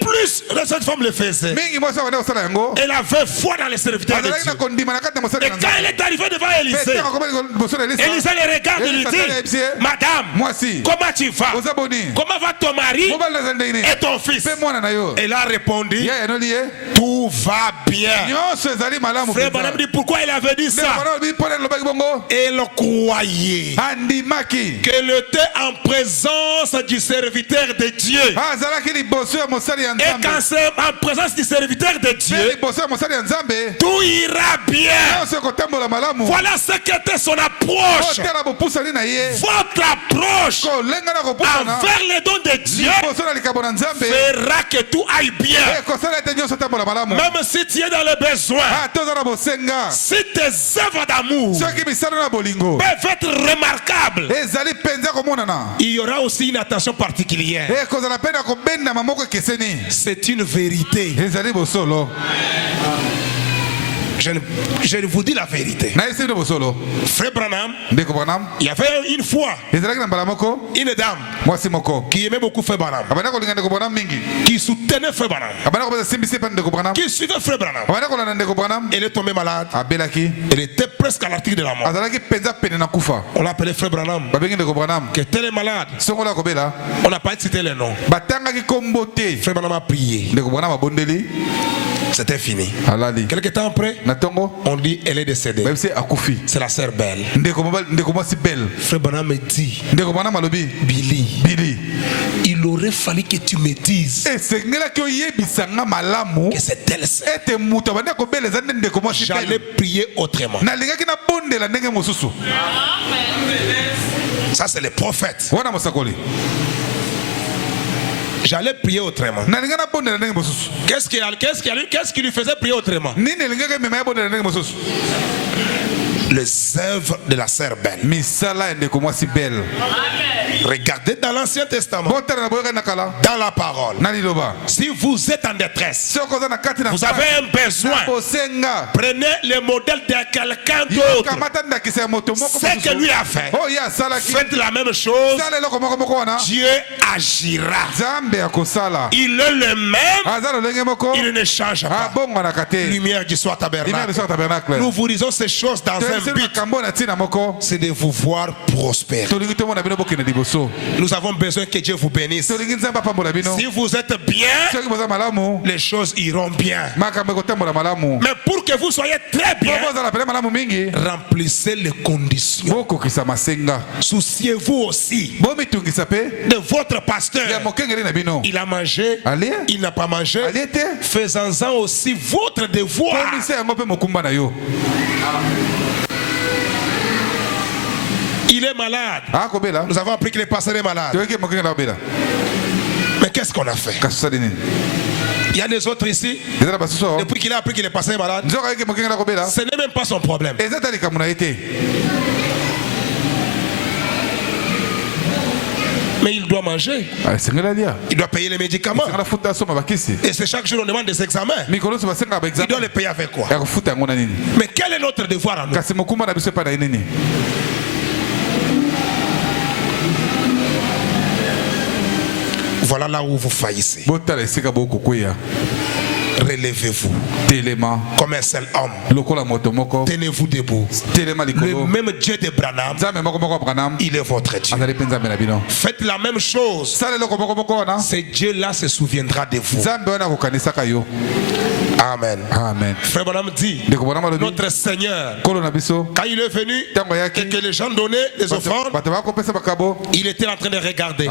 plus cette femme le faisait, elle avait foi dans les serviteurs de Dieu. Et quand elle est arrivée devant Élisée, Élisée le regarde et lui dit: Madame, comment tu vas? Comment va ton mari et ton fils? Elle a répondu: tout va bien. Frère Branham dit: pourquoi elle avait dit ça? Elle croyait qu'elle était en présence du serviteur de Dieu. Et quand c'est en présence du serviteur de Dieu, tout ira bien. Voilà ce qu'était son approche. Votre approche envers les dons de Dieu fera que tout aille bien. Même si tu es dans le besoin, si tes œuvres d'amour peuvent être remarquables, il y aura aussi une attention particulière. C'est une vérité. Je vous dis la vérité. Frère Branham, il y avait une fois une dame qui aimait beaucoup Frère Branham, qui soutenait Frère Branham, qui suivait Frère Branham. Elle est tombée malade. Elle était presque à l'article de la mort. On l'appelait Frère Branham. Que tel est malade. On n'a pas cité les noms. Frère Branham a prié. C'était fini. Quelque temps après, on dit elle est décédée. C'est la sœur Belle. Frère Branham me dit: Billy, il aurait fallu que tu me dises que c'est elle. J'allais prier autrement. Ça c'est le prophète. J'allais prier autrement. Qu'est-ce qui lui faisait prier autrement? Les œuvres de la sœur Belle. Regardez dans l'Ancien Testament, dans la parole. Si vous êtes en détresse, vous avez un besoin, prenez le modèle de quelqu'un d'autre. Ce que lui a fait, faites la même chose. Dieu agira. Il est le même. Il ne change pas. Lumière du soir tabernacle. Nous vous disons ces choses dans un but, c'est de vous voir prospérer. Nous avons besoin que Dieu vous bénisse. Si vous êtes bien, les choses iront bien. Mais pour que vous soyez très bien, remplissez les conditions. Souciez-vous aussi de votre pasteur. Il a mangé, il n'a pas mangé. Faisons-en aussi votre devoir. Il est malade. Nous avons appris que le pasteur est malade. Mais qu'est-ce qu'on a fait? Il y a des autres ici. Depuis qu'il a appris qu'il est pasteur est malade, ce n'est même pas son problème. Mais il doit manger. Il doit payer les médicaments. Et c'est chaque jour on demande des examens. Il doit les payer avec quoi? Mais quel est notre devoir à nous? Voilà là où vous faillissez. Relevez-vous comme un seul homme. Tenez-vous debout. Le même Dieu de Branham, il est votre Dieu. Faites la même chose. Ce Dieu-là se souviendra de vous. Amen. Amen. Frère Branham dit, notre Seigneur, quand il est venu et que les gens donnaient des offrandes, il était en train de regarder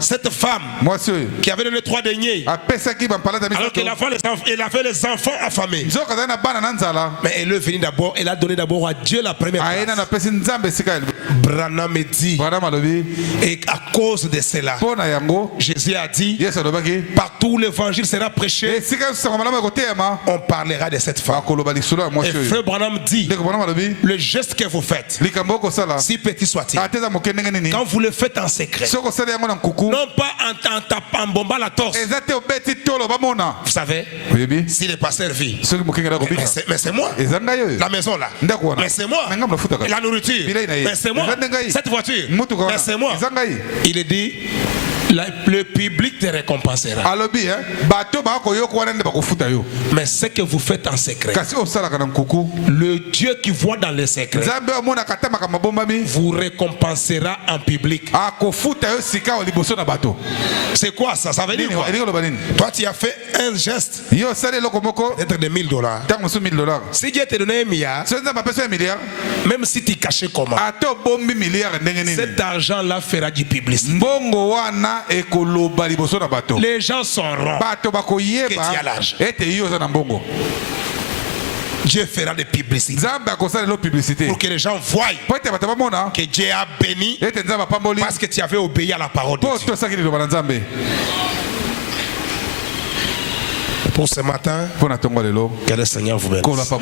cette femme qui avait donné 3 deniers. Alors que l'enfant elle avait les enfants affamés. Mais elle est venue d'abord, elle a donné d'abord à Dieu la première place. Branham dit, et à cause de cela, Jésus a dit, partout l'évangile sera prêché, on parlera de cette femme. Et frère Branham dit, le geste que vous faites, si petit soit-il, quand vous le faites en secret, non pas en bombant la torse. Vous savez, si le pasteur vit, mais c'est moi. La maison là, mais c'est moi. La nourriture, mais c'est moi. Cette voiture, mais c'est moi. Il est dit, le public te récompensera. Mais ce que vous faites en secret, le Dieu qui voit dans les secrets vous récompensera en public. C'est quoi ça? Ça veut dire quoi? Toi tu as fait un geste d'être de $1000. Si Dieu te donnait $1 milliard, même si tu cachais comment, cet argent là fera du publicité. Les gens sauront que tu as l'argent. Dieu fera des publicités pour que les gens voient que Dieu a béni parce que tu avais obéi à la parole de Dieu. Pour ce matin, que le Seigneur vous bénisse.